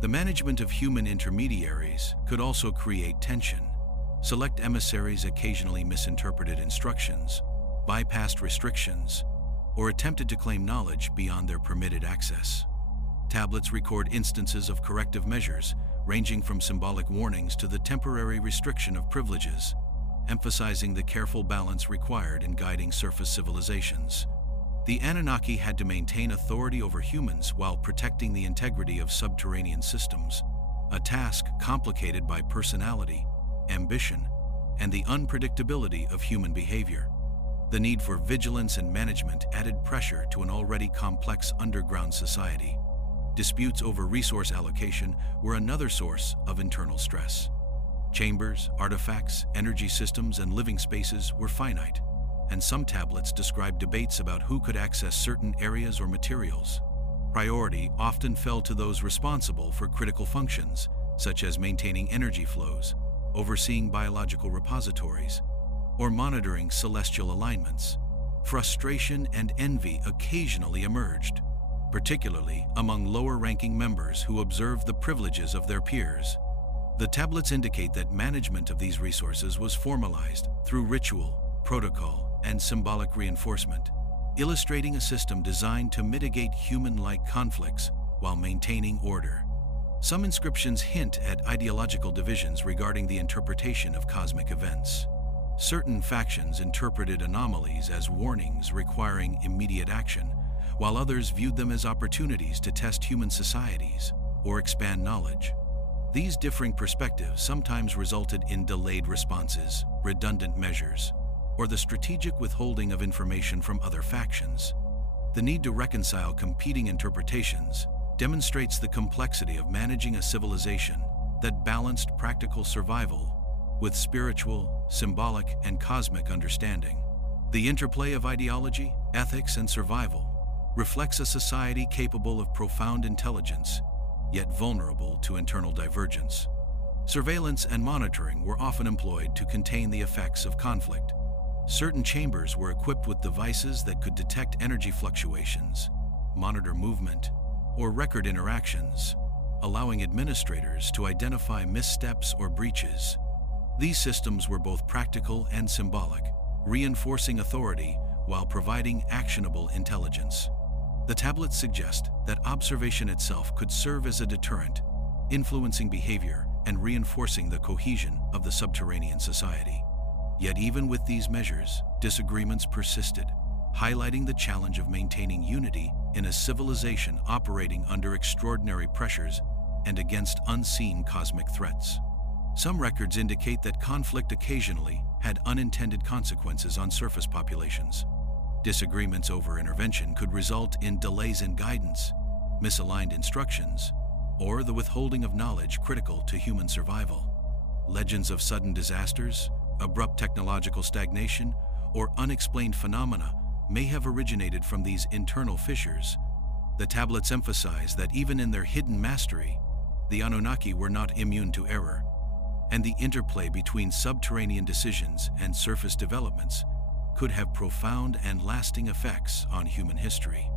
The management of human intermediaries could also create tension. Select emissaries occasionally misinterpreted instructions, bypassed restrictions, or attempted to claim knowledge beyond their permitted access. Tablets record instances of corrective measures, ranging from symbolic warnings to the temporary restriction of privileges, emphasizing the careful balance required in guiding surface civilizations. The Anunnaki had to maintain authority over humans while protecting the integrity of subterranean systems, a task complicated by personality, ambition, and the unpredictability of human behavior. The need for vigilance and management added pressure to an already complex underground society. Disputes over resource allocation were another source of internal stress. Chambers, artifacts, energy systems, and living spaces were finite, and some tablets describe debates about who could access certain areas or materials. Priority often fell to those responsible for critical functions, such as maintaining energy flows, overseeing biological repositories, or monitoring celestial alignments. Frustration and envy occasionally emerged, particularly among lower-ranking members who observed the privileges of their peers. The tablets indicate that management of these resources was formalized through ritual, protocol, and symbolic reinforcement, illustrating a system designed to mitigate human-like conflicts while maintaining order. Some inscriptions hint at ideological divisions regarding the interpretation of cosmic events. Certain factions interpreted anomalies as warnings requiring immediate action, while others viewed them as opportunities to test human societies or expand knowledge. These differing perspectives sometimes resulted in delayed responses, redundant measures, or the strategic withholding of information from other factions. The need to reconcile competing interpretations demonstrates the complexity of managing a civilization that balanced practical survival with spiritual, symbolic, and cosmic understanding. The interplay of ideology, ethics, and survival reflects a society capable of profound intelligence, yet vulnerable to internal divergence. Surveillance and monitoring were often employed to contain the effects of conflict. Certain chambers were equipped with devices that could detect energy fluctuations, monitor movement, or record interactions, allowing administrators to identify missteps or breaches. These systems were both practical and symbolic, reinforcing authority while providing actionable intelligence. The tablets suggest that observation itself could serve as a deterrent, influencing behavior and reinforcing the cohesion of the subterranean society. Yet even with these measures, disagreements persisted, highlighting the challenge of maintaining unity in a civilization operating under extraordinary pressures and against unseen cosmic threats. Some records indicate that conflict occasionally had unintended consequences on surface populations. Disagreements over intervention could result in delays in guidance, misaligned instructions, or the withholding of knowledge critical to human survival. Legends of sudden disasters, abrupt technological stagnation, or unexplained phenomena may have originated from these internal fissures. The tablets emphasize that even in their hidden mastery, the Anunnaki were not immune to error, and the interplay between subterranean decisions and surface developments could have profound and lasting effects on human history.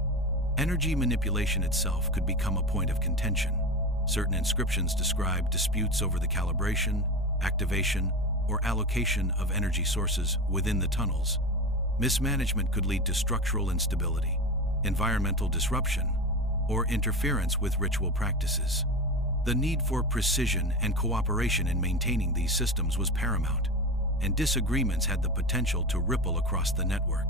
Energy manipulation itself could become a point of contention. Certain inscriptions describe disputes over the calibration, activation, or allocation of energy sources within the tunnels. Mismanagement could lead to structural instability, environmental disruption, or interference with ritual practices. The need for precision and cooperation in maintaining these systems was paramount, and disagreements had the potential to ripple across the network.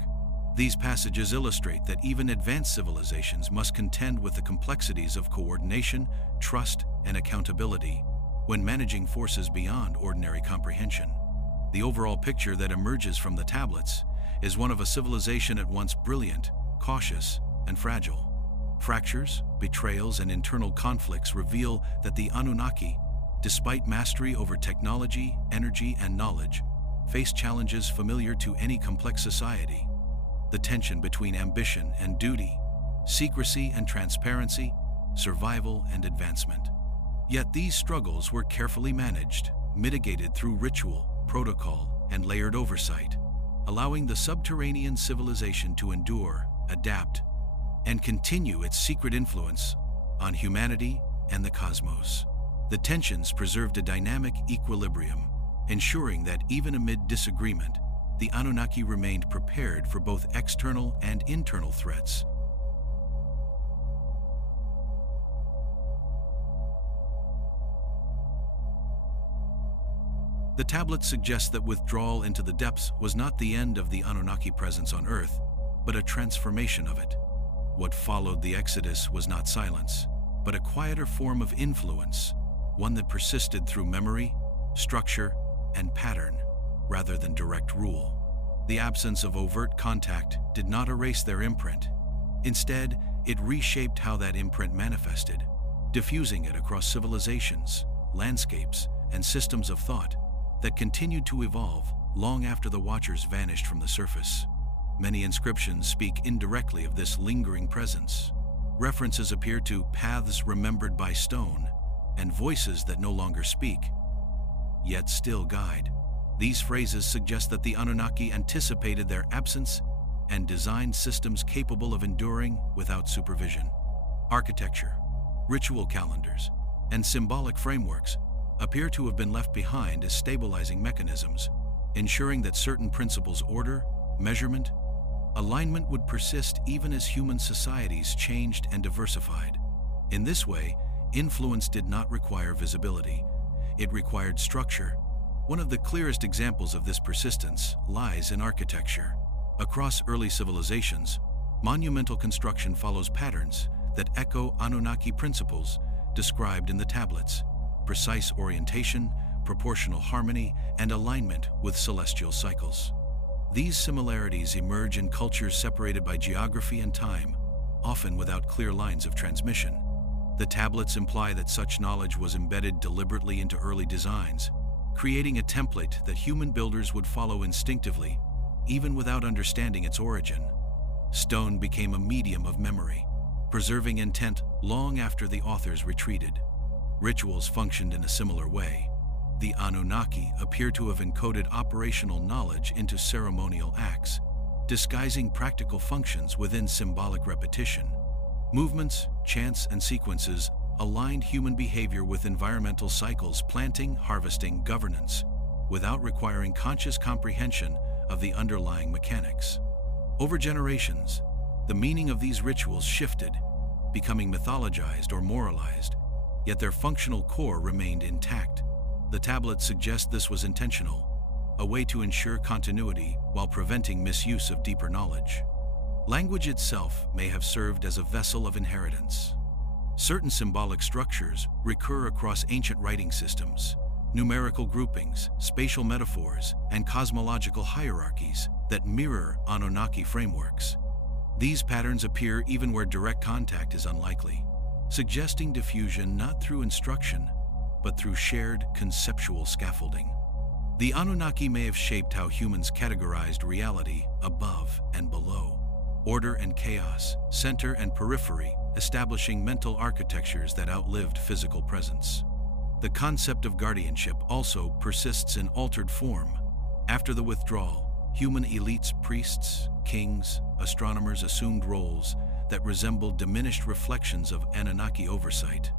These passages illustrate that even advanced civilizations must contend with the complexities of coordination, trust, and accountability when managing forces beyond ordinary comprehension. The overall picture that emerges from the tablets is one of a civilization at once brilliant, cautious, and fragile. Fractures, betrayals, and internal conflicts reveal that the Anunnaki, despite mastery over technology, energy, and knowledge, face challenges familiar to any complex society. The tension between ambition and duty, secrecy and transparency, survival and advancement. Yet these struggles were carefully managed, mitigated through ritual, protocol, and layered oversight, allowing the subterranean civilization to endure, adapt, and continue its secret influence on humanity and the cosmos. The tensions preserved a dynamic equilibrium, ensuring that even amid disagreement, the Anunnaki remained prepared for both external and internal threats. The tablet suggests that withdrawal into the depths was not the end of the Anunnaki presence on Earth, but a transformation of it. What followed the Exodus was not silence, but a quieter form of influence, one that persisted through memory, structure, and pattern, rather than direct rule. The absence of overt contact did not erase their imprint. Instead, it reshaped how that imprint manifested, diffusing it across civilizations, landscapes, and systems of thought that continued to evolve long after the Watchers vanished from the surface. Many inscriptions speak indirectly of this lingering presence. References appear to paths remembered by stone and voices that no longer speak, yet still guide. These phrases suggest that the Anunnaki anticipated their absence and designed systems capable of enduring without supervision. Architecture, ritual calendars, and symbolic frameworks appear to have been left behind as stabilizing mechanisms, ensuring that certain principles, order, measurement, alignment would persist even as human societies changed and diversified. In this way, influence did not require visibility. It required structure. One of the clearest examples of this persistence lies in architecture. Across early civilizations, monumental construction follows patterns that echo Anunnaki principles described in the tablets: precise orientation, proportional harmony, and alignment with celestial cycles. These similarities emerge in cultures separated by geography and time, often without clear lines of transmission. The tablets imply that such knowledge was embedded deliberately into early designs, creating a template that human builders would follow instinctively, even without understanding its origin. Stone became a medium of memory, preserving intent long after the authors retreated. Rituals functioned in a similar way. The Anunnaki appear to have encoded operational knowledge into ceremonial acts, disguising practical functions within symbolic repetition. Movements, chants, and sequences aligned human behavior with environmental cycles: planting, harvesting, governance, without requiring conscious comprehension of the underlying mechanics. Over generations, the meaning of these rituals shifted, becoming mythologized or moralized, yet their functional core remained intact. The tablets suggest this was intentional, a way to ensure continuity while preventing misuse of deeper knowledge. Language itself may have served as a vessel of inheritance. Certain symbolic structures recur across ancient writing systems: numerical groupings, spatial metaphors, and cosmological hierarchies that mirror Anunnaki frameworks. These patterns appear even where direct contact is unlikely, suggesting diffusion not through instruction, but through shared conceptual scaffolding. The Anunnaki may have shaped how humans categorized reality above and below, order and chaos, center and periphery, establishing mental architectures that outlived physical presence. The concept of guardianship also persists in altered form. After the withdrawal, human elites, priests, kings, astronomers assumed roles that resembled diminished reflections of Anunnaki oversight.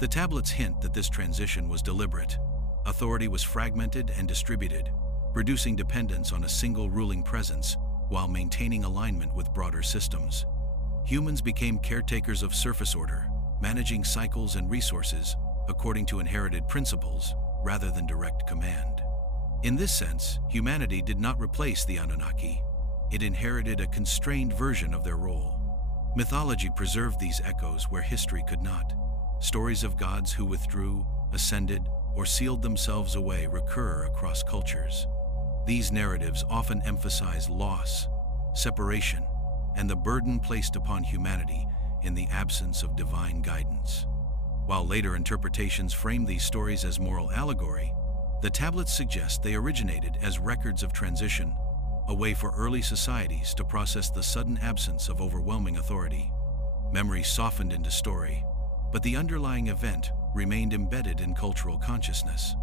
The tablets hint that this transition was deliberate. Authority was fragmented and distributed, reducing dependence on a single ruling presence while maintaining alignment with broader systems. Humans became caretakers of surface order, managing cycles and resources according to inherited principles rather than direct command. In this sense, humanity did not replace the Anunnaki. it inherited a constrained version of their role. Mythology preserved these echoes where history could not. Stories of gods who withdrew, ascended, or sealed themselves away recur across cultures. These narratives often emphasize loss, separation, and the burden placed upon humanity in the absence of divine guidance. While later interpretations frame these stories as moral allegory, the tablets suggest they originated as records of transition, a way for early societies to process the sudden absence of overwhelming authority. Memory softened into story, but the underlying event remained embedded in cultural consciousness.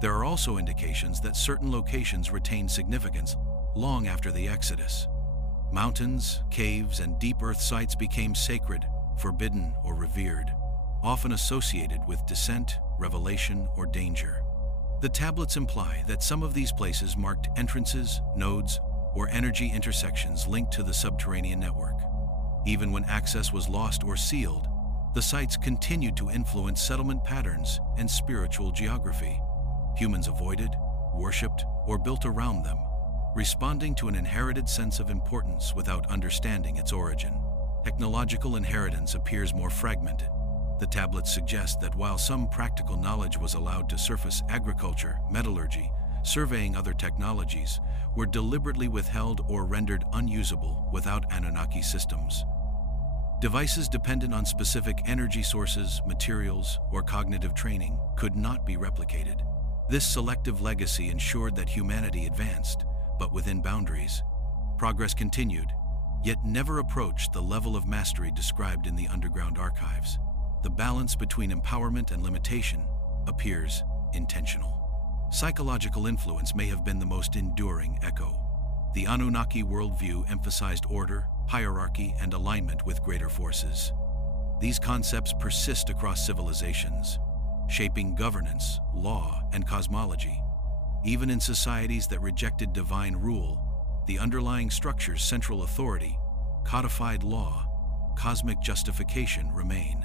There are also indications that certain locations retained significance long after the Exodus. Mountains, caves, and deep earth sites became sacred, forbidden, or revered, often associated with descent, revelation, or danger. The tablets imply that some of these places marked entrances, nodes, or energy intersections linked to the subterranean network. Even when access was lost or sealed, the sites continued to influence settlement patterns and spiritual geography. Humans avoided, worshipped, or built around them, responding to an inherited sense of importance without understanding its origin. Technological inheritance appears more fragmented. The tablets suggest that while some practical knowledge was allowed to surface, agriculture, metallurgy, surveying, other technologies were deliberately withheld or rendered unusable without Anunnaki systems. Devices dependent on specific energy sources, materials, or cognitive training could not be replicated. This selective legacy ensured that humanity advanced, but within boundaries. Progress continued, yet never approached the level of mastery described in the underground archives. The balance between empowerment and limitation appears intentional. Psychological influence may have been the most enduring echo. The Anunnaki worldview emphasized order, hierarchy, and alignment with greater forces. These concepts persist across civilizations, shaping governance, law, and cosmology. Even in societies that rejected divine rule, the underlying structures, central authority, codified law, cosmic justification remain.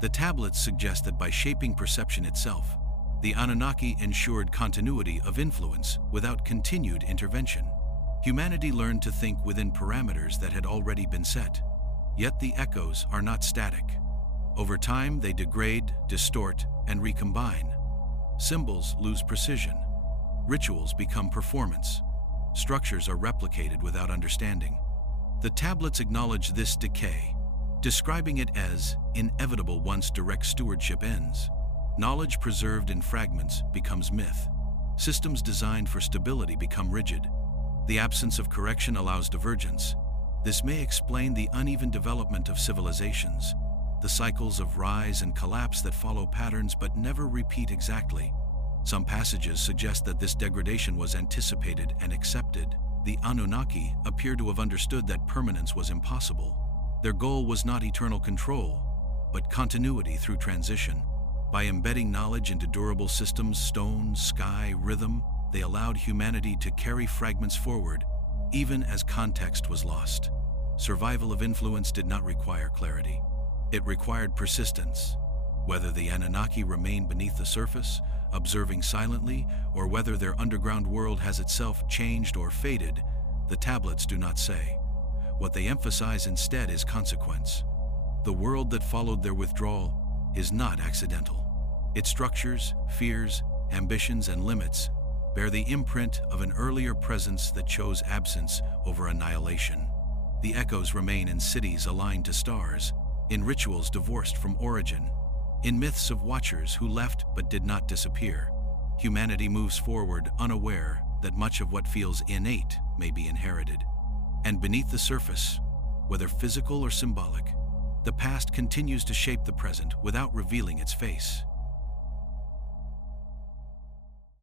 The tablets suggest that by shaping perception itself, the Anunnaki ensured continuity of influence without continued intervention. Humanity learned to think within parameters that had already been set. Yet the echoes are not static. Over time, they degrade, distort, and recombine. Symbols lose precision. Rituals become performance. Structures are replicated without understanding. The tablets acknowledge this decay, describing it as inevitable once direct stewardship ends. Knowledge preserved in fragments becomes myth. Systems designed for stability become rigid. The absence of correction allows divergence. This may explain the uneven development of civilizations, the cycles of rise and collapse that follow patterns but never repeat exactly. Some passages suggest that this degradation was anticipated and accepted. The Anunnaki appear to have understood that permanence was impossible. Their goal was not eternal control, but continuity through transition. By embedding knowledge into durable systems, stone, sky, rhythm, they allowed humanity to carry fragments forward, even as context was lost. Survival of influence did not require clarity. It required persistence. Whether the Anunnaki remain beneath the surface, observing silently, or whether their underground world has itself changed or faded, the tablets do not say. What they emphasize instead is consequence. The world that followed their withdrawal is not accidental. Its structures, fears, ambitions, and limits bear the imprint of an earlier presence that chose absence over annihilation. The echoes remain in cities aligned to stars, in rituals divorced from origin, in myths of watchers who left but did not disappear. Humanity moves forward unaware that much of what feels innate may be inherited. And beneath the surface, whether physical or symbolic, the past continues to shape the present without revealing its face.